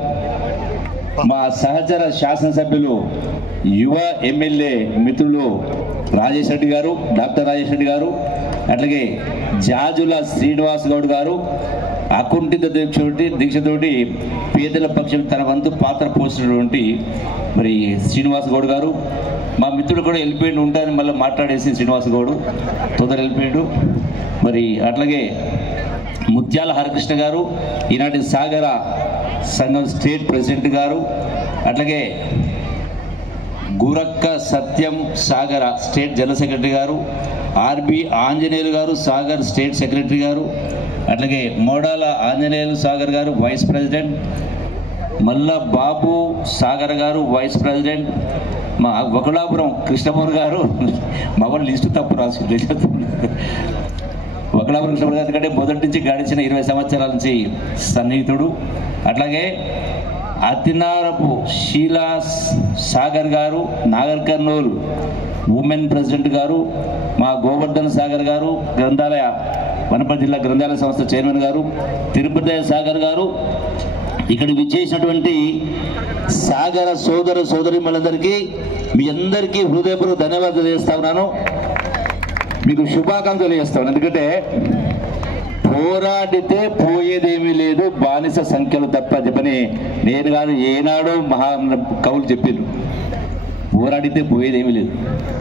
మా సహచర శాసనసభ్యులు యువ ఎమ్మెల్యే మిత్రులు రాజేష్ రెడ్డి గారు, డాక్టర్ రాజేష్ రెడ్డి గారు, అట్లాగే జాజుల శ్రీనివాస్ గౌడ్ గారు, అకుంఠిత దీక్షతోటి పేదల పక్షం తన వంతు పాత్ర పోసినటువంటి మరి శ్రీనివాస్ గౌడ్ గారు, మా మిత్రుడు కూడా వెళ్ళిపోయిండు, ఉంటారని మళ్ళీ మాట్లాడేసి శ్రీనివాస్ గౌడ్ తొందర వెళ్ళిపోయాడు. మరి అట్లాగే ముత్యాల హరికృష్ణ గారు, ఈనాటి సాగర సంఘం స్టేట్ ప్రెసిడెంట్ గారు, అట్లాగే గురక్క సత్యం సాగర స్టేట్ జనరల్ సెక్రటరీ గారు, ఆర్బి ఆంజనేయులు గారు సాగర్ స్టేట్ సెక్రటరీ గారు, అట్లాగే మోడాల ఆంజనేయులు సాగర్ గారు వైస్ ప్రెసిడెంట్, మల్లా బాబు సాగర్ గారు వైస్ ప్రెసిడెంట్, మా వకులాపురం కృష్ణమూర్ గారు, మా వాళ్ళు లిస్టు తప్పు రాసి వకులాపురం కృష్ణమూర్ గారు ఎందుకంటే మొదటి నుంచి గడిచిన 20 సంవత్సరాల నుంచి సన్నిహితుడు, అట్లాగే అతినారపు షీలా సాగర్ గారు నాగర్ కర్నూలు ఉమెన్ ప్రెసిడెంట్ గారు, మా గోవర్ధన్ సాగర్ గారు గ్రంథాలయ వనపర్తి జిల్లా గ్రంథాలయ సంస్థ చైర్మన్ గారు, తిరుపతి సాగర్ గారు, ఇక్కడ విచ్చేసినటువంటి సాగర సోదరిమలందరికీ మీ అందరికీ హృదయపూర్వక ధన్యవాదాలు చేస్తా ఉన్నాను. మీకు శుభాకాంక్షలు చేస్తాను. ఎందుకంటే పోరాడితే పోయేదేమీ లేదు, బానిస సంఖ్యలు తప్ప చెప్పని నేను కాదు, ఏనాడో మహా కవులు చెప్పారు. పోరాడితే పోయేదేమీ లేదు,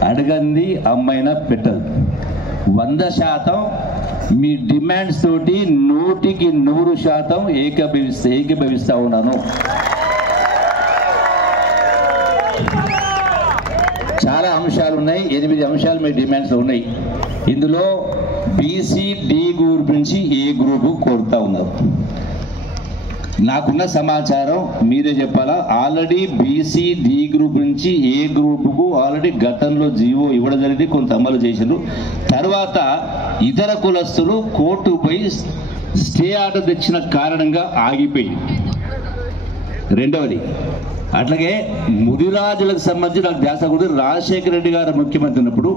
అడగంది అమ్మైనా పెట్టదు. 100% మీ డిమాండ్స్ తోటి 100% ఏకీభవిస్తా ఉన్నాను. చాలా అంశాలు ఉన్నాయి, 8 అంశాలు మీ డిమాండ్స్ ఉన్నాయి. ఇందులో బీసీ డి గ్రూప్ నుంచి ఏ గ్రూపు కోరుతా ఉన్నారు. నాకున్న సమాచారం మీరే చెప్పాలా. ఆల్రెడీ బీసీ డి గ్రూప్ నుంచి ఏ గ్రూపుకు ఆల్రెడీ గతంలో జీవో ఇవ్వడం జరిగింది, కొంత అమలు చేశారు. తర్వాత ఇతర కులస్తులు కోర్టుపై స్టే ఆర్డర్ తెచ్చిన కారణంగా ఆగిపోయి. రెండవది అట్లాగే ముదిరాజులకు సంబంధించి నాకు ధ్యాస కూడా రాజశేఖర రెడ్డి గారు ముఖ్యమంత్రి ఉన్నప్పుడు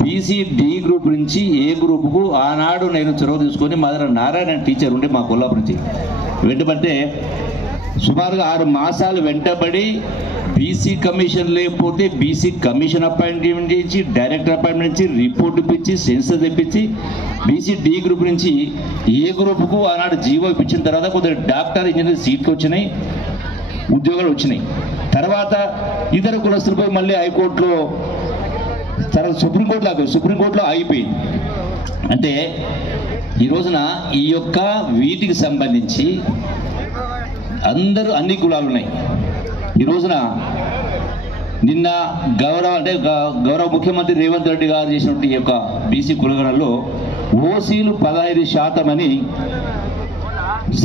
బీసీ డి గ్రూప్ నుంచి ఏ గ్రూపుకు ఆనాడు నేను చొరవ తీసుకొని మా దగ్గర నారాయణ టీచర్ ఉండే మా కొల్లాపురం నుంచి వెంటబడితే సుమారుగా 6 మాసాలు వెంటబడి బీసీ కమిషన్ లేకపోతే బీసీ కమిషన్ అపాయింట్మెంట్ చేసి డైరెక్టర్ అపాయింట్మెంట్ ఇచ్చి రిపోర్ట్ ఇప్పించి సెన్సర్ తెప్పించి బీసీ డి గ్రూప్ నుంచి ఏ గ్రూపుకు ఆనాడు జీవో ఇప్పించిన తర్వాత కొందరు డాక్టర్ ఇంజనీర్ సీట్లు వచ్చినాయి, ఉద్యోగాలు వచ్చినాయి. తర్వాత ఇతర కులస్తులపై మళ్ళీ హైకోర్టులో తర్వాత సుప్రీంకోర్టులో ఆగిపోయింది. అంటే ఈ రోజున ఈ యొక్క వీటికి సంబంధించి అన్ని కులాలు ఉన్నాయి. ఈ రోజున నిన్న గౌరవ ముఖ్యమంత్రి రేవంత్ రెడ్డి గారు చేసినటువంటి ఈ యొక్క బీసీ కులగణలో ఓసీలు 15% అని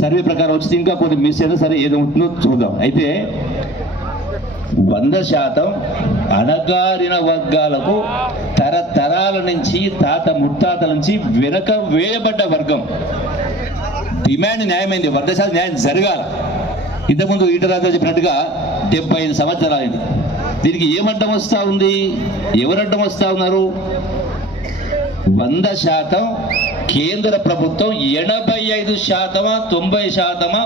సర్వే ప్రకారం వచ్చింది. ఇంకా కొన్ని మిస్ అయినా సరే ఏదో ఉంటుందో చూద్దాం. అయితే 100% అణగారిన వర్గాలకు తరతరాల నుంచి తాత ముత్తాతల నుంచి వెనక వేయబడ్డ వర్గం డిమాండ్ న్యాయమైంది. 100% న్యాయం జరగాలి. ఇంతకుముందు ఈటరాజు చెప్పినట్టుగా 75 సంవత్సరాలు అయింది. దీనికి ఏమడ్డం వస్తూ ఉంది, ఎవరడ్డం వస్తూ ఉన్నారు? 100% కేంద్ర ప్రభుత్వం 85%, 90%,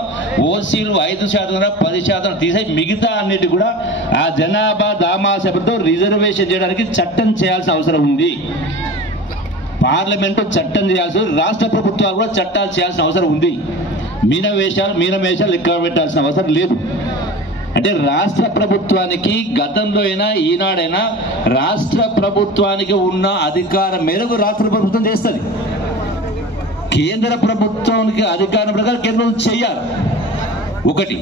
ఓసీలు 5%, 10% తీసే మిగతా అన్నిటి కూడా ఆ జనాభా దామాసభతో రిజర్వేషన్ చేయడానికి చట్టం చేయాల్సిన అవసరం ఉంది. పార్లమెంటు చట్టం చేయాల్సి, రాష్ట్ర ప్రభుత్వాలు కూడా చట్టాలు చేయాల్సిన అవసరం ఉంది. మీనమేషాలు లెక్క పెట్టాల్సిన అవసరం లేదు. అంటే రాష్ట్ర ప్రభుత్వానికి గతంలో అయినా ఈనాడైనా రాష్ట్ర ప్రభుత్వానికి ఉన్న అధికారం మేరకు రాష్ట్ర ప్రభుత్వం చేస్తుంది. కేంద్ర ప్రభుత్వానికి అధికారం ప్రకారం కేంద్ర ప్రభుత్వం చేయాలి. ఒకటి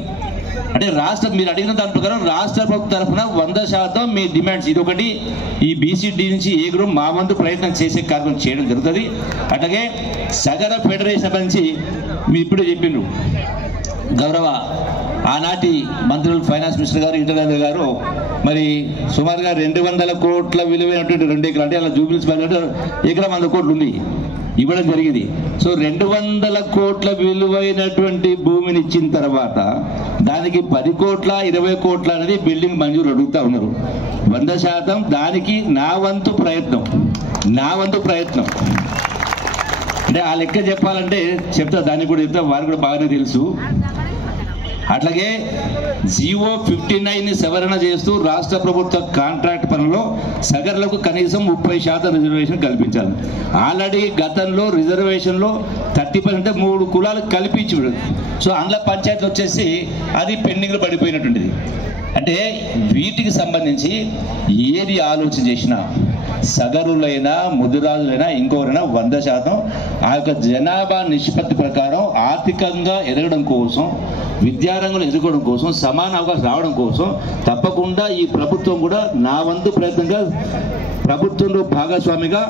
అంటే మీరు అడిగిన దాని ప్రకారం రాష్ట్ర ప్రభుత్వం తరఫున 100% మీ డిమాండ్స్ ఇది ఒకటి, ఈ బీసీడీ నుంచి ఏ గ్రూప్ మా వంతు ప్రయత్నం చేసే కార్యక్రమం చేయడం జరుగుతుంది. అట్లాగే సగర ఫెడరేషన్ నుంచి మీరు ఇప్పుడే చెప్పిండ్రు, గౌరవ ఆనాటి మంత్రులు ఫైనాన్స్ మినిస్టర్ గారు ఈటల గారు మరి సుమారుగా 200 కోట్ల విలువైనటువంటి 2 ఎకరాలు అంటే అలా జూబిలీస్ ఎకరం 100 కోట్లు ఉంది ఇవ్వడం జరిగింది. సో 200 కోట్ల విలువైనటువంటి భూమిని ఇచ్చిన తర్వాత దానికి 10 కోట్ల 20 కోట్ల అనేది బిల్డింగ్ మంజూరు అడుగుతా ఉన్నారు. 100% దానికి నా వంతు ప్రయత్నం అంటే ఆ లెక్క చెప్పాలంటే చెప్తా, దానికి కూడా చెప్తా, వారికి కూడా బాగానే తెలుసు. అట్లాగే జీవో 59ని సవరణ చేస్తూ రాష్ట్ర ప్రభుత్వ కాంట్రాక్ట్ పనుల్లో సగర్లకు కనీసం 30% రిజర్వేషన్ కల్పించాలి. ఆల్రెడీ గతంలో రిజర్వేషన్లో 30% 3 కులాలకు కల్పించి, సో అందులో పంచాయతీ వచ్చేసి అది పెండింగ్లో పడిపోయినటువంటిది. అంటే వీటికి సంబంధించి ఏది ఆలోచన చేసినా సగరులైనా ముదిరాజులైనా ఇంకొకరైనా 100% ఆ యొక్క జనాభా నిష్పత్తి ప్రకారం ఆర్థికంగా ఎదగడం కోసం, విద్యారంగంలో ఎదగడం కోసం, సమాన అవకాశం రావడం కోసం తప్పకుండా ఈ ప్రభుత్వం కూడా నా వంతు ప్రయత్నంగా ప్రభుత్వంలో భాగస్వామిగా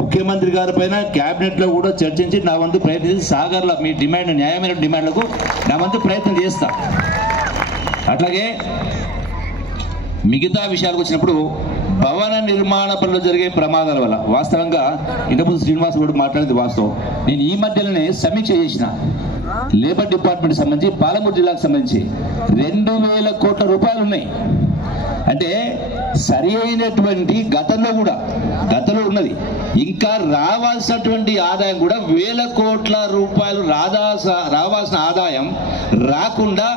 ముఖ్యమంత్రి గారి పైన క్యాబినెట్లో కూడా చర్చించి నా వంతు ప్రయత్నించి సాగర్ల మీ డిమాండ్ న్యాయమైన డిమాండ్లకు నా వంతు ప్రయత్నం చేస్తా. అట్లాగే మిగతా విషయాలకు వచ్చినప్పుడు భవన నిర్మాణ పనులు జరిగే ప్రమాదాల వల్ల వాస్తవంగా ఇంతకుముందు శ్రీనివాస్ కూడా మాట్లాడేది వాస్తవం. నేను ఈ మధ్యలోనే సమీక్ష చేసిన లేబర్ డిపార్ట్మెంట్ సంబంధించి పాలమూరు జిల్లాకు సంబంధించి 2000 కోట్ల రూపాయలు ఉన్నాయి. అంటే సరి అయినటువంటి గతంలో ఉన్నది, ఇంకా రావాల్సినటువంటి ఆదాయం కూడా 1000 కోట్ల రూపాయలు రావాల్సిన ఆదాయం రాకుండా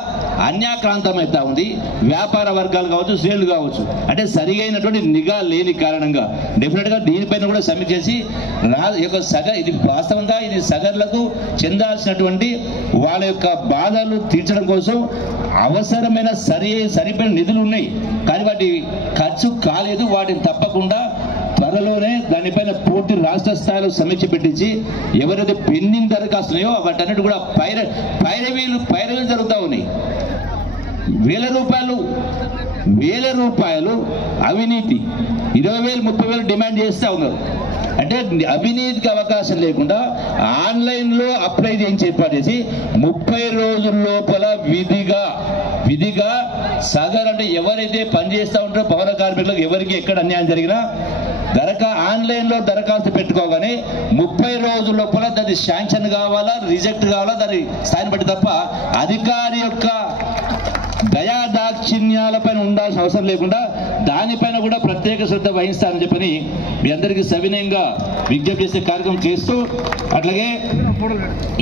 అన్యాక్రాంతమైతా ఉంది. వ్యాపార వర్గాలు కావచ్చు, శ్రేణులు కావచ్చు, అంటే సరి అయినటువంటి నిఘా లేని కారణంగా డెఫినెట్గా దీనిపైన కూడా సమీక్ష చేసి ఇది వాస్తవంగా ఇది సగర్లకు చెందాల్సినటువంటి వాళ్ళ యొక్క బాధలు తీర్చడం కోసం అవసరమైన సరిపోయిన నిధులు ఉన్నాయి, కానీ వాటి ఖర్చు కాలేదు. వాటిని తప్పకుండా త్వరలోనే దానిపైన పూర్తి రాష్ట్ర స్థాయిలో సమీక్ష పెట్టించి ఎవరైతే పెండింగ్ దరఖాస్తున్నాయో వాటన్నిటి కూడా పైరవీలు జరుగుతూ ఉన్నాయి. 1000 రూపాయలు అవినీతి, 20,000 30,000 డిమాండ్ చేస్తూ ఉన్నారు. అంటే అవినీతికి అవకాశం లేకుండా ఆన్లైన్లో అప్లై చేయించి ఏర్పాటు చేసి 30 రోజుల లోపల విధిగా సగర్ అంటే ఎవరైతే పనిచేస్తూ ఉంటారో పౌర కార్మికులకు ఎవరికి ఎక్కడ అన్యాయం జరిగినా ఆన్లైన్లో దరఖాస్తు పెట్టుకోగానే 30 రోజుల లోపల దాన్ని శాంక్షన్ కావాలా, రిజెక్ట్ కావాలా, దాని స్థాయిని బట్టి తప్ప అధికారి యొక్క దయాదాక్షిణ్యాలపైన ఉండాల్సిన అవసరం లేకుండా దానిపైన కూడా ప్రత్యేక శ్రద్ధ వహిస్తానని చెప్పని మీ అందరికీ సవినయంగా విజ్ఞప్తి చేసే కార్యక్రమం చేస్తూ, అట్లాగే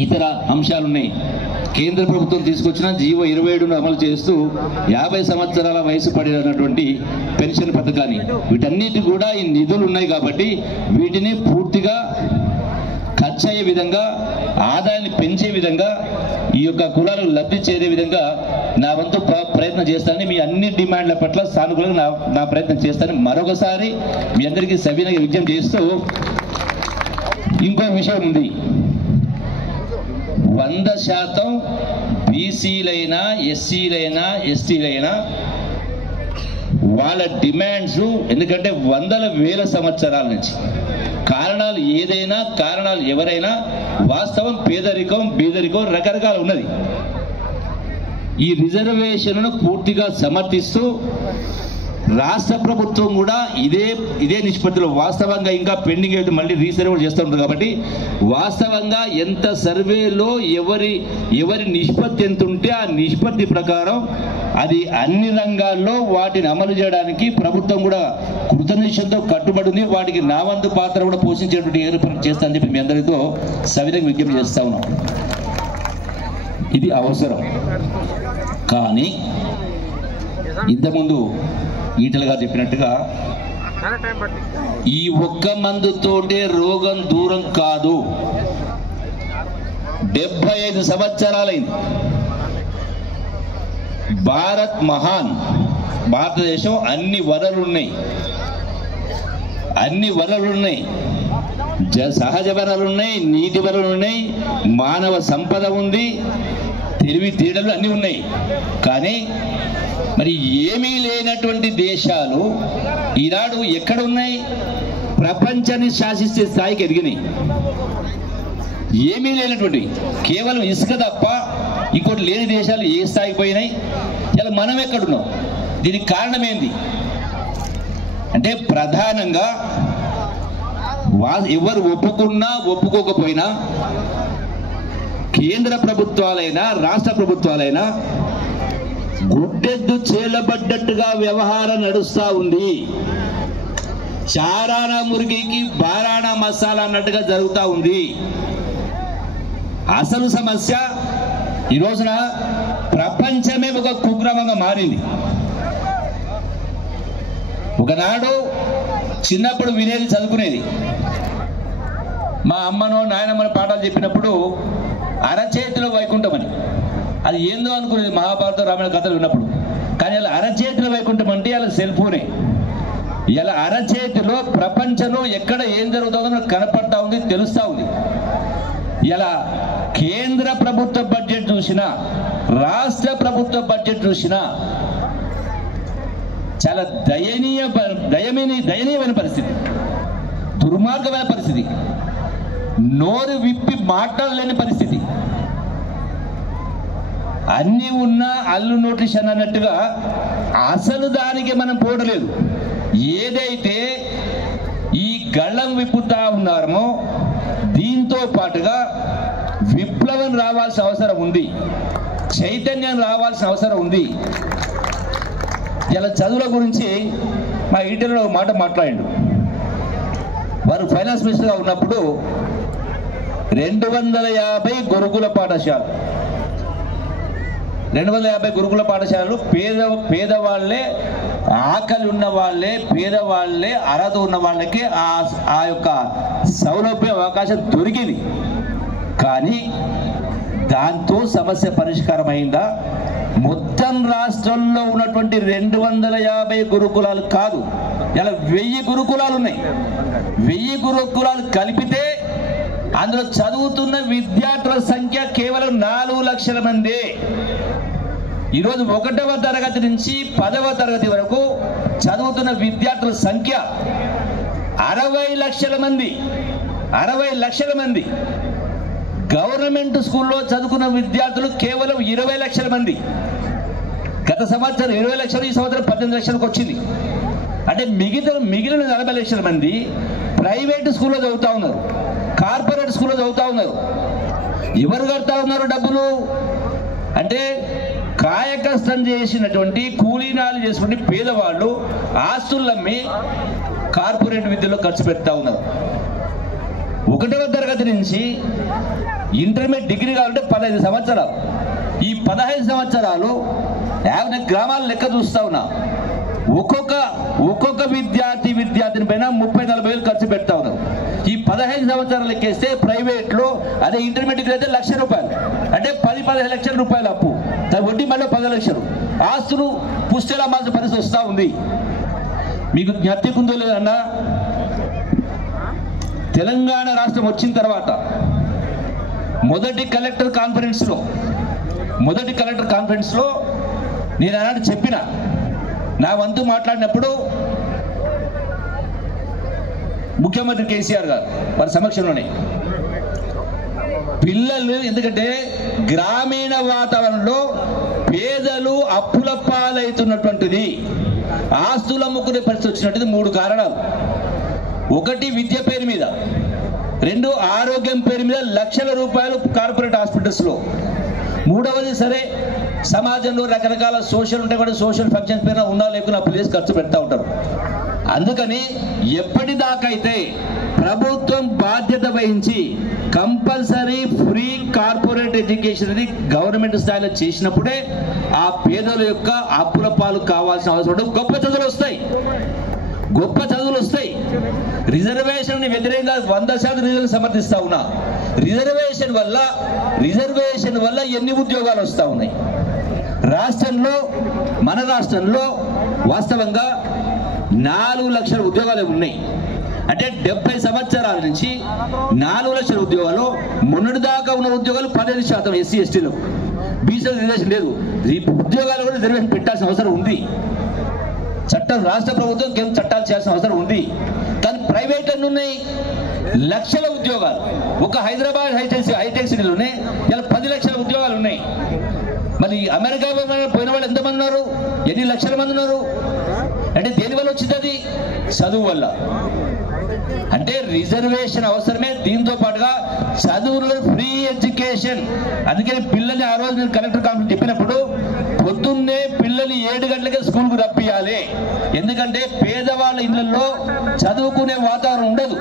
ఇతర అంశాలున్నాయి. కేంద్ర ప్రభుత్వం తీసుకొచ్చిన జీవో 27ను అమలు చేస్తూ 50 సంవత్సరాల వయసు పడినటువంటి పెన్షన్ పథకాన్ని, వీటన్నిటి కూడా ఈ నిధులు ఉన్నాయి కాబట్టి వీటిని పూర్తిగా ఖర్చు అయ్యే విధంగా, ఆదాయాన్ని పెంచే విధంగా, ఈ యొక్క కులాలకు లబ్ధి చేరే విధంగా నా వంతు ప్రయత్నం చేస్తానని, మీ అన్ని డిమాండ్ల పట్ల సానుకూలంగా నా ప్రయత్నం చేస్తానని మరొకసారి మీ అందరికీ సవినయంగా విజ్ఞప్తి చేస్తూ, ఇంకో విషయం ఉంది. 100% బీసీలైనా, ఎస్సీలైనా, ఎస్టీలైనా వాళ్ళ డిమాండ్స్, ఎందుకంటే వందల వేల సంవత్సరాల నుంచి కారణాలు ఏదైనా, కారణాలు ఎవరైనా, వాస్తవం పేదరికం, బీదరికం రకరకాలు ఉన్నది. ఈ రిజర్వేషన్ను పూర్తిగా సమర్థిస్తూ రాష్ట్ర ప్రభుత్వం కూడా ఇదే నిష్పత్తిలో వాస్తవంగా ఇంకా పెండింగ్ అయితే మళ్ళీ రీసర్వే చేస్తూ ఉంటుంది కాబట్టి వాస్తవంగా ఎంత సర్వేలో ఎవరి నిష్పత్తి ఎంత ఉంటే ఆ నిష్పత్తి ప్రకారం అది అన్ని రంగాల్లో వాటిని అమలు చేయడానికి ప్రభుత్వం కూడా కృతనిశ్చయంతో కట్టుబడి ఉంది. వాటికి నా వంతు పాత్ర కూడా పోషించేటువంటి ఏర్పాటు చేస్తానని చెప్పి మీ అందరితో సవిధంగా విజ్ఞప్తి చేస్తా ఉన్నాం. ఇది అవసరం. కానీ ఇంతకుముందు ఈటల గారు చెప్పినట్టుగా ఈ ఒక్క మందుతోటే రోగం దూరం కాదు. 75 సంవత్సరాలైంది. భారతదేశం అన్ని వనరులున్నాయి, సహజ వనరులున్నాయి, నీటి వనరులున్నాయి, మానవ సంపద ఉంది, తెలివితేటలు అన్నీ ఉన్నాయి. కానీ మరి ఏమీ లేనటువంటి దేశాలు ఈనాడు ఎక్కడ ఉన్నాయి? ప్రపంచాన్ని శాసిస్తే స్థాయికి ఎదిగినాయి. ఏమీ లేనటువంటి కేవలం ఇసుక తప్ప ఇంకోటి లేని దేశాలు ఏ స్థాయికి పోయినాయి? ఇలా మనం ఎక్కడున్నాం? దీనికి కారణం ఏంది అంటే ప్రధానంగా ఎవరు ఒప్పుకున్నా ఒప్పుకోకపోయినా కేంద్ర ప్రభుత్వాలైనా రాష్ట్ర ప్రభుత్వాలైనా గుడ్డెద్దు చేలబడ్డట్టుగా వ్యవహారం నడుస్తూ ఉంది. చారానా మురిగికి బారానా మసాలా అన్నట్టుగా జరుగుతూ ఉంది. అసలు సమస్య ఈ రోజున ప్రపంచమే ఒక కుగ్రామంగా మారింది. ఒకనాడు చిన్నప్పుడు వినేది చదువుకునేది, మా అమ్మనో నాయనమ్మనో పాఠాలు చెప్పినప్పుడు అరచేతిలో వైకుంఠమని, అది ఏందో అనుకునేది మహాభారత రామాయణ కథలు విన్నప్పుడు. కానీ అలా అరచేతిలో వైకుంఠం అంటే అలా సెల్ ఫోనే. ఇలా అరచేతిలో ప్రపంచంలో ఎక్కడ ఏం జరుగుతుందో కనపడతా ఉంది, తెలుస్తూ ఉంది. ఇలా కేంద్ర ప్రభుత్వ బడ్జెట్ చూసినా రాష్ట్ర ప్రభుత్వ బడ్జెట్ చూసినా చాలా దయనీయమైన పరిస్థితి, దుర్మార్గమైన పరిస్థితి, నోరు విప్పి మాట్లాడలేని పరిస్థితి. అన్నీ ఉన్నా అల్లు నోటీషన్ అన్నట్టుగా అసలు దానికి మనం పోవడలేదు. ఏదైతే ఈ గళ్ళం విప్పుతా ఉన్నారో దీంతో పాటుగా విప్లవం రావాల్సిన అవసరం ఉంది, చైతన్యం రావాల్సిన అవసరం ఉంది. ఇలా చదువుల గురించి మా ఈటెలో ఒక మాట మాట్లాడిండు. వారు ఫైనాన్స్ మినిస్టర్గా ఉన్నప్పుడు 250 గురుకుల పాఠశాలలు 250 గురుకుల పాఠశాలలు పేదవాళ్లే, ఆకలి ఉన్న వాళ్ళే, పేదవాళ్లే, అర్హత ఉన్న వాళ్ళకి ఆ యొక్క సౌలభ్యం అవకాశం దొరికింది. కానీ దాంతో సమస్య పరిష్కారం అయిందా? మొత్తం రాష్ట్రంలో ఉన్నటువంటి 250 గురుకులాలు కాదు, ఇలా 1000 గురుకులాలు ఉన్నాయి. 1000 గురుకులాలు కలిపితే అందులో చదువుతున్న విద్యార్థుల సంఖ్య కేవలం 4 లక్షల మంది. ఈరోజు 1వ తరగతి నుంచి 10వ తరగతి వరకు చదువుతున్న విద్యార్థుల సంఖ్య 60 లక్షల మంది. 60 లక్షల మంది. గవర్నమెంట్ స్కూల్లో చదువుకున్న విద్యార్థులు కేవలం 20 లక్షల మంది. గత సంవత్సరం 20 లక్షలు, ఈ సంవత్సరం 18 లక్షలకు వచ్చింది. అంటే మిగిలిన 40 లక్షల మంది ప్రైవేట్ స్కూల్లో చదువుతూ ఉన్నారు, కార్పొరేట్ స్కూల్లో చదువుతూ ఉన్నారు. ఎవరు కడతా ఉన్నారు డబ్బులు అంటే కాయకష్టం చేసినటువంటి కూలీనాలు చేసినటువంటి పేదవాళ్ళు ఆస్తులమ్మి కార్పొరేట్ విద్యలో ఖర్చు పెడతా ఉన్నారు. 1వ తరగతి నుంచి ఇంటర్మీడియట్ డిగ్రీ కావాలంటే 15 సంవత్సరాలు. ఈ 15 సంవత్సరాలు 50 గ్రామాల లెక్క చూస్తా ఉన్నా. ఒక్కొక్క విద్యార్థిని పైన 30-40 వేలు ఖర్చు పెడతా ఉన్నారు. ఈ 15 సంవత్సరాలు లెక్కేస్తే ప్రైవేట్లో అదే ఇంటర్మీడియట్ అయితే ₹1,00,000, అంటే 10-15 లక్షల రూపాయలు అప్పు, వడ్డీ మళ్ళీ 10 లక్షలు, ఆస్తులు పుస్తెలా మాల్సిన పరిస్థితి వస్తూ ఉంది. మీకు జ్ఞప్తికుందో లేదన్నా, తెలంగాణ రాష్ట్రం వచ్చిన తర్వాత మొదటి కలెక్టర్ కాన్ఫరెన్స్లో నేను అలాంటి చెప్పిన, నా వంతు మాట్లాడినప్పుడు ముఖ్యమంత్రి కేసీఆర్ గారు వారి సమక్షంలోనే పిల్లలు, ఎందుకంటే గ్రామీణ వాతావరణంలో పేదలు అప్పుల పాలవుతున్నటువంటిది, ఆస్తులు అమ్ముకునే పరిస్థితి వచ్చినట్టుది 3 కారణాలు. 1 విద్య పేరు మీద, 2 ఆరోగ్యం పేరు మీద లక్షల రూపాయలు కార్పొరేట్ హాస్పిటల్స్లో, 3వది సరే సమాజంలో రకరకాల సోషల్ ఉంటాయి కూడా సోషల్ ఫంక్షన్స్ పైన ఉన్నా లేకున్నా ప్లేస్ ఖర్చు పెడతా ఉంటారు. అందుకని ఎప్పటిదాకైతే ప్రభుత్వం బాధ్యత వహించి కంపల్సరీ ఫ్రీ కార్పొరేట్ ఎడ్యుకేషన్ అనేది గవర్నమెంట్ స్థాయిలో చేసినప్పుడే ఆ పేదల యొక్క అప్పుల పాలు కావాల్సిన అవసరం. గొప్ప చదువులు వస్తాయి. రిజర్వేషన్ వ్యతిరేకంగా 100% రిజర్వేషన్ సమర్థిస్తా ఉన్నా. రిజర్వేషన్ వల్ల ఎన్ని ఉద్యోగాలు వస్తూ ఉన్నాయి మన రాష్ట్రంలో వాస్తవంగా 4 లక్షల ఉద్యోగాలు ఉన్నాయి. అంటే 70 సంవత్సరాల నుంచి 4 లక్షల ఉద్యోగాలు, మొన్నటి దాకా ఉన్న ఉద్యోగాలు 15% ఎస్సీ ఎస్టీలో, బీసీలో రిజర్వేషన్ లేదు. ఉద్యోగాలు కూడా రిజర్వేషన్ పెట్టాల్సిన అవసరం ఉంది. చట్టం రాష్ట్ర ప్రభుత్వం కేవలం చట్టాలు చేయాల్సిన అవసరం ఉంది. కానీ ప్రైవేట్ అన్ని ఉన్నాయి, లక్షల ఉద్యోగాలు. ఒక హైదరాబాద్ హైటెక్ సిటీలోనే ఇలా 10 లక్షల ఉద్యోగాలు ఉన్నాయి. మరి అమెరికా పోయిన వాళ్ళు ఎంతమంది ఉన్నారు? ఎన్ని లక్షల మంది ఉన్నారు? అంటే దేని వల్ల వచ్చింది? అది చదువు వల్ల. అంటే రిజర్వేషన్ అవసరమే. దీంతో పాటుగా చదువులో ఫ్రీ ఎడ్యుకేషన్. అందుకని పిల్లల్ని ఆ రోజు నేను కలెక్టర్ కాన్ఫరెన్స్ చెప్పినప్పుడు పొద్దున్నే పిల్లల్ని 7 గంటలకే స్కూల్కు రప్పియాలి. ఎందుకంటే పేదవాళ్ళ ఇళ్లలో చదువుకునే వాతావరణం ఉండదు.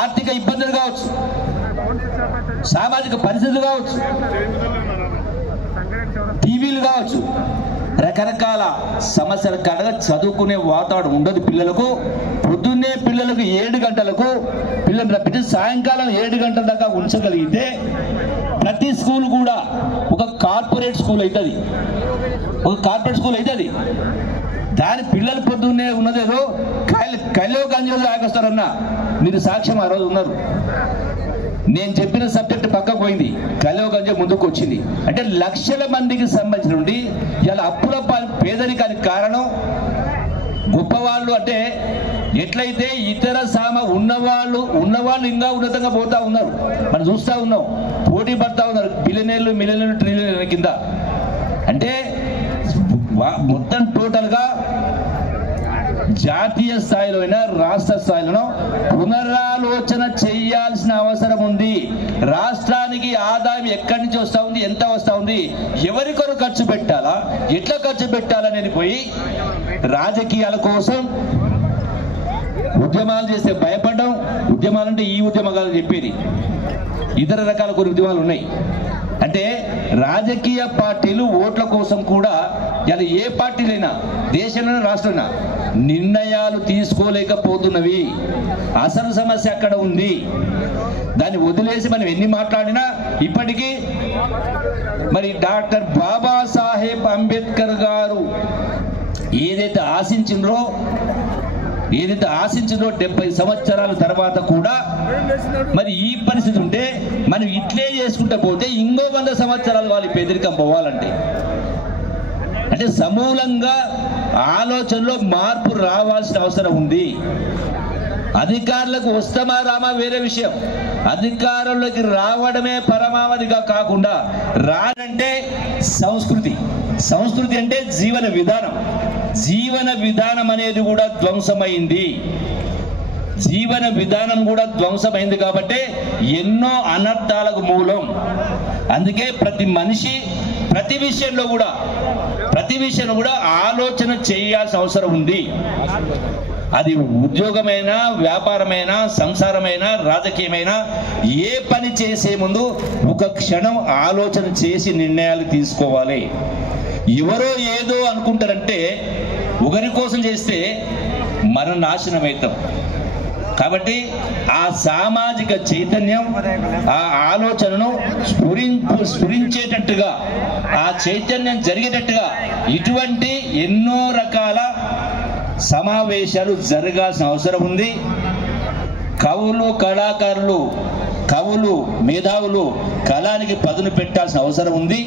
ఆర్థిక ఇబ్బందులు కావచ్చు, సామాజిక పరిస్థితులు కావచ్చు, టీవీలు కావచ్చు, రకరకాల సమస్యల కారణంగా చదువుకునే వాతావరణం ఉండదు పిల్లలకు. పొద్దున్నే పిల్లలకు 7 గంటలకు పిల్లలు రప్పించి సాయంకాలం 7 గంటల దాకా ఉంచగలిగితే ప్రతి స్కూల్ కూడా ఒక కార్పొరేట్ స్కూల్ అవుతుంది. ఒక కార్పొరేట్ స్కూల్ అవుతుంది. దాని పిల్లలు పొద్దున్నే ఉన్నదేదో కల్లో గంజలు తాగొస్తారన్నా మీరు సాక్ష్యం ఆ రోజు ఉన్నారు. నేను చెప్పిన సబ్జెక్ట్ పక్కకు పోయింది, కల్లో గంజ ముందుకు వచ్చింది. అంటే లక్షల మందికి సంబంధించిన నుండి ఇలా అప్పుల పేదరికానికి కారణం గొప్పవాళ్ళు. అంటే ఎట్లయితే ఇతర ఉన్నవాళ్ళు ఇంకా ఉన్నతంగా పోతా ఉన్నారు. మనం చూస్తూ ఉన్నాం, పోటీ పడతా ఉన్నారు బిలియనర్లు, మిలియనర్లు, ట్రిలియనర్ల కింద. అంటే మొత్తం టోటల్గా జాతీయ స్థాయిలో అయినా రాష్ట్ర స్థాయిలో పునరాలోచన చేయాల్సిన అవసరం ఉంది. రాష్ట్రానికి ఆదాయం ఎక్కడి నుంచి వస్తూ ఉంది, ఎంత వస్తూ ఉంది, ఎవరి కొరకు ఖర్చు పెట్టాలా, ఎట్లా ఖర్చు పెట్టాలనేది పోయి రాజకీయాల కోసం ఉద్యమాలు చేస్తే భయపడడం. ఉద్యమాలంటే ఈ ఉద్యమాలు చెప్పేది, ఇతర రకాల కొన్ని ఉద్యమాలు ఉన్నాయి. అంటే రాజకీయ పార్టీలు ఓట్ల కోసం కూడా ఇలా ఏ పార్టీలైనా దేశంలో రాష్ట్రంలో నిర్ణయాలు తీసుకోలేకపోతున్నవి. అసలు సమస్య అక్కడ ఉంది. దాన్ని వదిలేసి మనం ఎన్ని మాట్లాడినా ఇప్పటికీ మరి డాక్టర్ బాబాసాహెబ్ అంబేద్కర్ గారు ఏదైతే ఆశించిండ్రో 70 సంవత్సరాల తర్వాత కూడా మరి ఈ పరిస్థితి ఉంటే మనం ఇట్లే చేసుకుంటూ పోతే ఇంకో 100 సంవత్సరాలు వాళ్ళు పేదరికం పోవాలంటే అంటే సమూలంగా ఆలోచనలో మార్పు రావాల్సిన అవసరం ఉంది. అధికారులకు వస్తామా రామా వేరే విషయం, అధికారంలోకి రావడమే పరమావధిగా కాకుండా రానంటే సంస్కృతి అంటే జీవన విధానం అనేది కూడా ధ్వంసమైంది. జీవన విధానం కూడా ధ్వంసమైంది కాబట్టి ఎన్నో అనర్థాలకు మూలం. అందుకే ప్రతి మనిషి ప్రతి విషయంలో కూడా ఆలోచన చేయాల్సిన అవసరం ఉంది. అది ఉద్యోగమైనా, వ్యాపారమైనా, సంసారమైనా, రాజకీయమైనా ఏ పని చేసే ముందు ఒక క్షణం ఆలోచన చేసి నిర్ణయాలు తీసుకోవాలి. ఎవరో ఏదో అనుకుంటారంటే ఒకరి కోసం చేస్తే మనం నాశనం అవుతాం. కాబట్టి ఆ సామాజిక చైతన్యం, ఆ ఆలోచనను స్ఫురించేటట్టుగా, ఆ చైతన్యం జరిగేటట్టుగా ఇటువంటి ఎన్నో రకాల సమావేశాలు జరగాల్సిన అవసరం ఉంది. కవులు, కళాకారులు, మేధావులు కళానికి పదును పెట్టాల్సిన అవసరం ఉంది.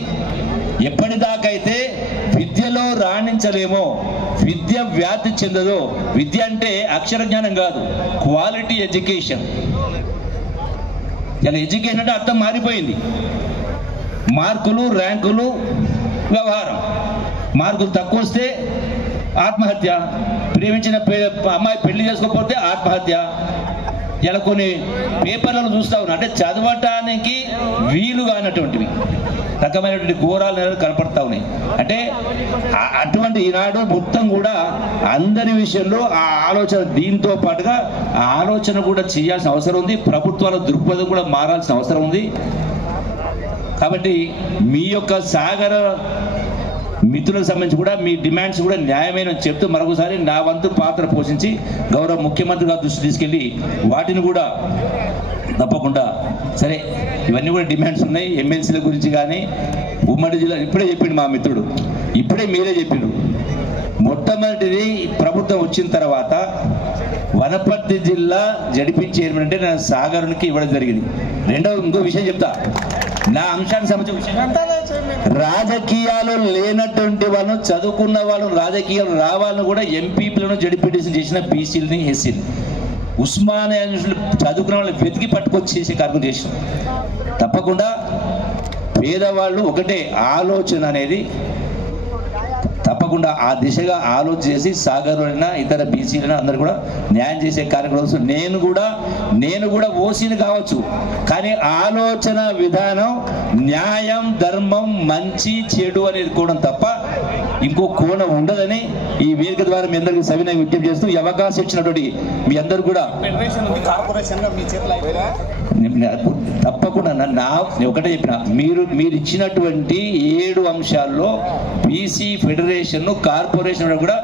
ఎప్పటిదాకైతే విద్యలో రాణించలేమో, విద్య వ్యాప్తి చెందదో, విద్య అంటే అక్షర జ్ఞానం కాదు, క్వాలిటీ ఎడ్యుకేషన్. ఇలా ఎడ్యుకేషన్ అంటే అర్థం మారిపోయింది. మార్కులు, ర్యాంకులు, వ్యవహారం. మార్కులు తక్కువ వస్తే ఆత్మహత్య, ప్రేమించిన అమ్మాయి పెళ్లి చేసుకోకపోతే ఆత్మహత్య. ఇలా కొన్ని పేపర్లను చూస్తా ఉన్నా. అంటే చదవటానికి వీలు కానటువంటివి రకమైనటువంటి ఘోరాలు కనపడతా ఉన్నాయి. అంటే అటువంటి ఈనాడు మొత్తం కూడా అందరి విషయంలో ఆ ఆలోచన, దీంతో పాటుగా ఆ ఆలోచన కూడా చేయాల్సిన అవసరం ఉంది. ప్రభుత్వాల దృక్పథం కూడా మారాల్సిన అవసరం ఉంది. కాబట్టి మీ యొక్క సాగర మిత్రులకు సంబంధించి కూడా మీ డిమాండ్స్ కూడా న్యాయమైన చెప్తూ మరొకసారి నా వంతు పాత్ర పోషించి గౌరవ ముఖ్యమంత్రి గారి దృష్టి తీసుకెళ్ళి వాటిని కూడా తప్పకుండా, సరే ఇవన్నీ కూడా డిమాండ్స్ ఉన్నాయి. ఎమ్మెల్సీల గురించి కానీ ఉమ్మడి జిల్లా ఇప్పుడే చెప్పిండు మా మిత్రుడు, ఇప్పుడే మీరే చెప్పిండు. మొట్టమొదటిది ప్రభుత్వం వచ్చిన తర్వాత వనపర్తి జిల్లా జడిపి చైర్మన్ అంటే నేను సాగరునికి ఇవ్వడం జరిగింది. రెండవ ఇంకో విషయం చెప్తా, నా అంశానికి సంబంధించిన రాజకీయాలు లేనటువంటి వాళ్ళను, చదువుకున్న వాళ్ళు రాజకీయాలు రావాలని కూడా ఎంపీలను జడ్పీటీసీ చేసిన బీసీలని ఎస్సీలు ఉస్మానియా చదువుకున్న వాళ్ళు వెతికి పట్టుకొచ్చేసి కార్యక్రమం చేసిన. తప్పకుండా పేదవాళ్ళు ఒకటే ఆలోచన అనేది తప్పకుండా ఆ దిశగా ఆలోచన చేసి సాగర్లైనా ఇతర బీసీలైనా అందరూ కూడా న్యాయం చేసే కార్యక్రమం. నేను కూడా ఓసీని కావచ్చు, కానీ ఆలోచన విధానం న్యాయం, ధర్మం, మంచి, చెడు అనేది కోణం తప్ప ఇంకో కోణం ఉండదని ఈ వేదిక ద్వారా మీ అందరికీ సవినయంగా విజ్ఞప్తి చేస్తూ ఈ అవకాశం ఇచ్చినటువంటి మీ అందరూ కూడా తప్పకుండా ఒకటే చెప్పిన, మీరు ఇచ్చినటువంటి 7 అంశాల్లో బీసీ ఫెడరేషన్, కార్పొరేషన్ కూడా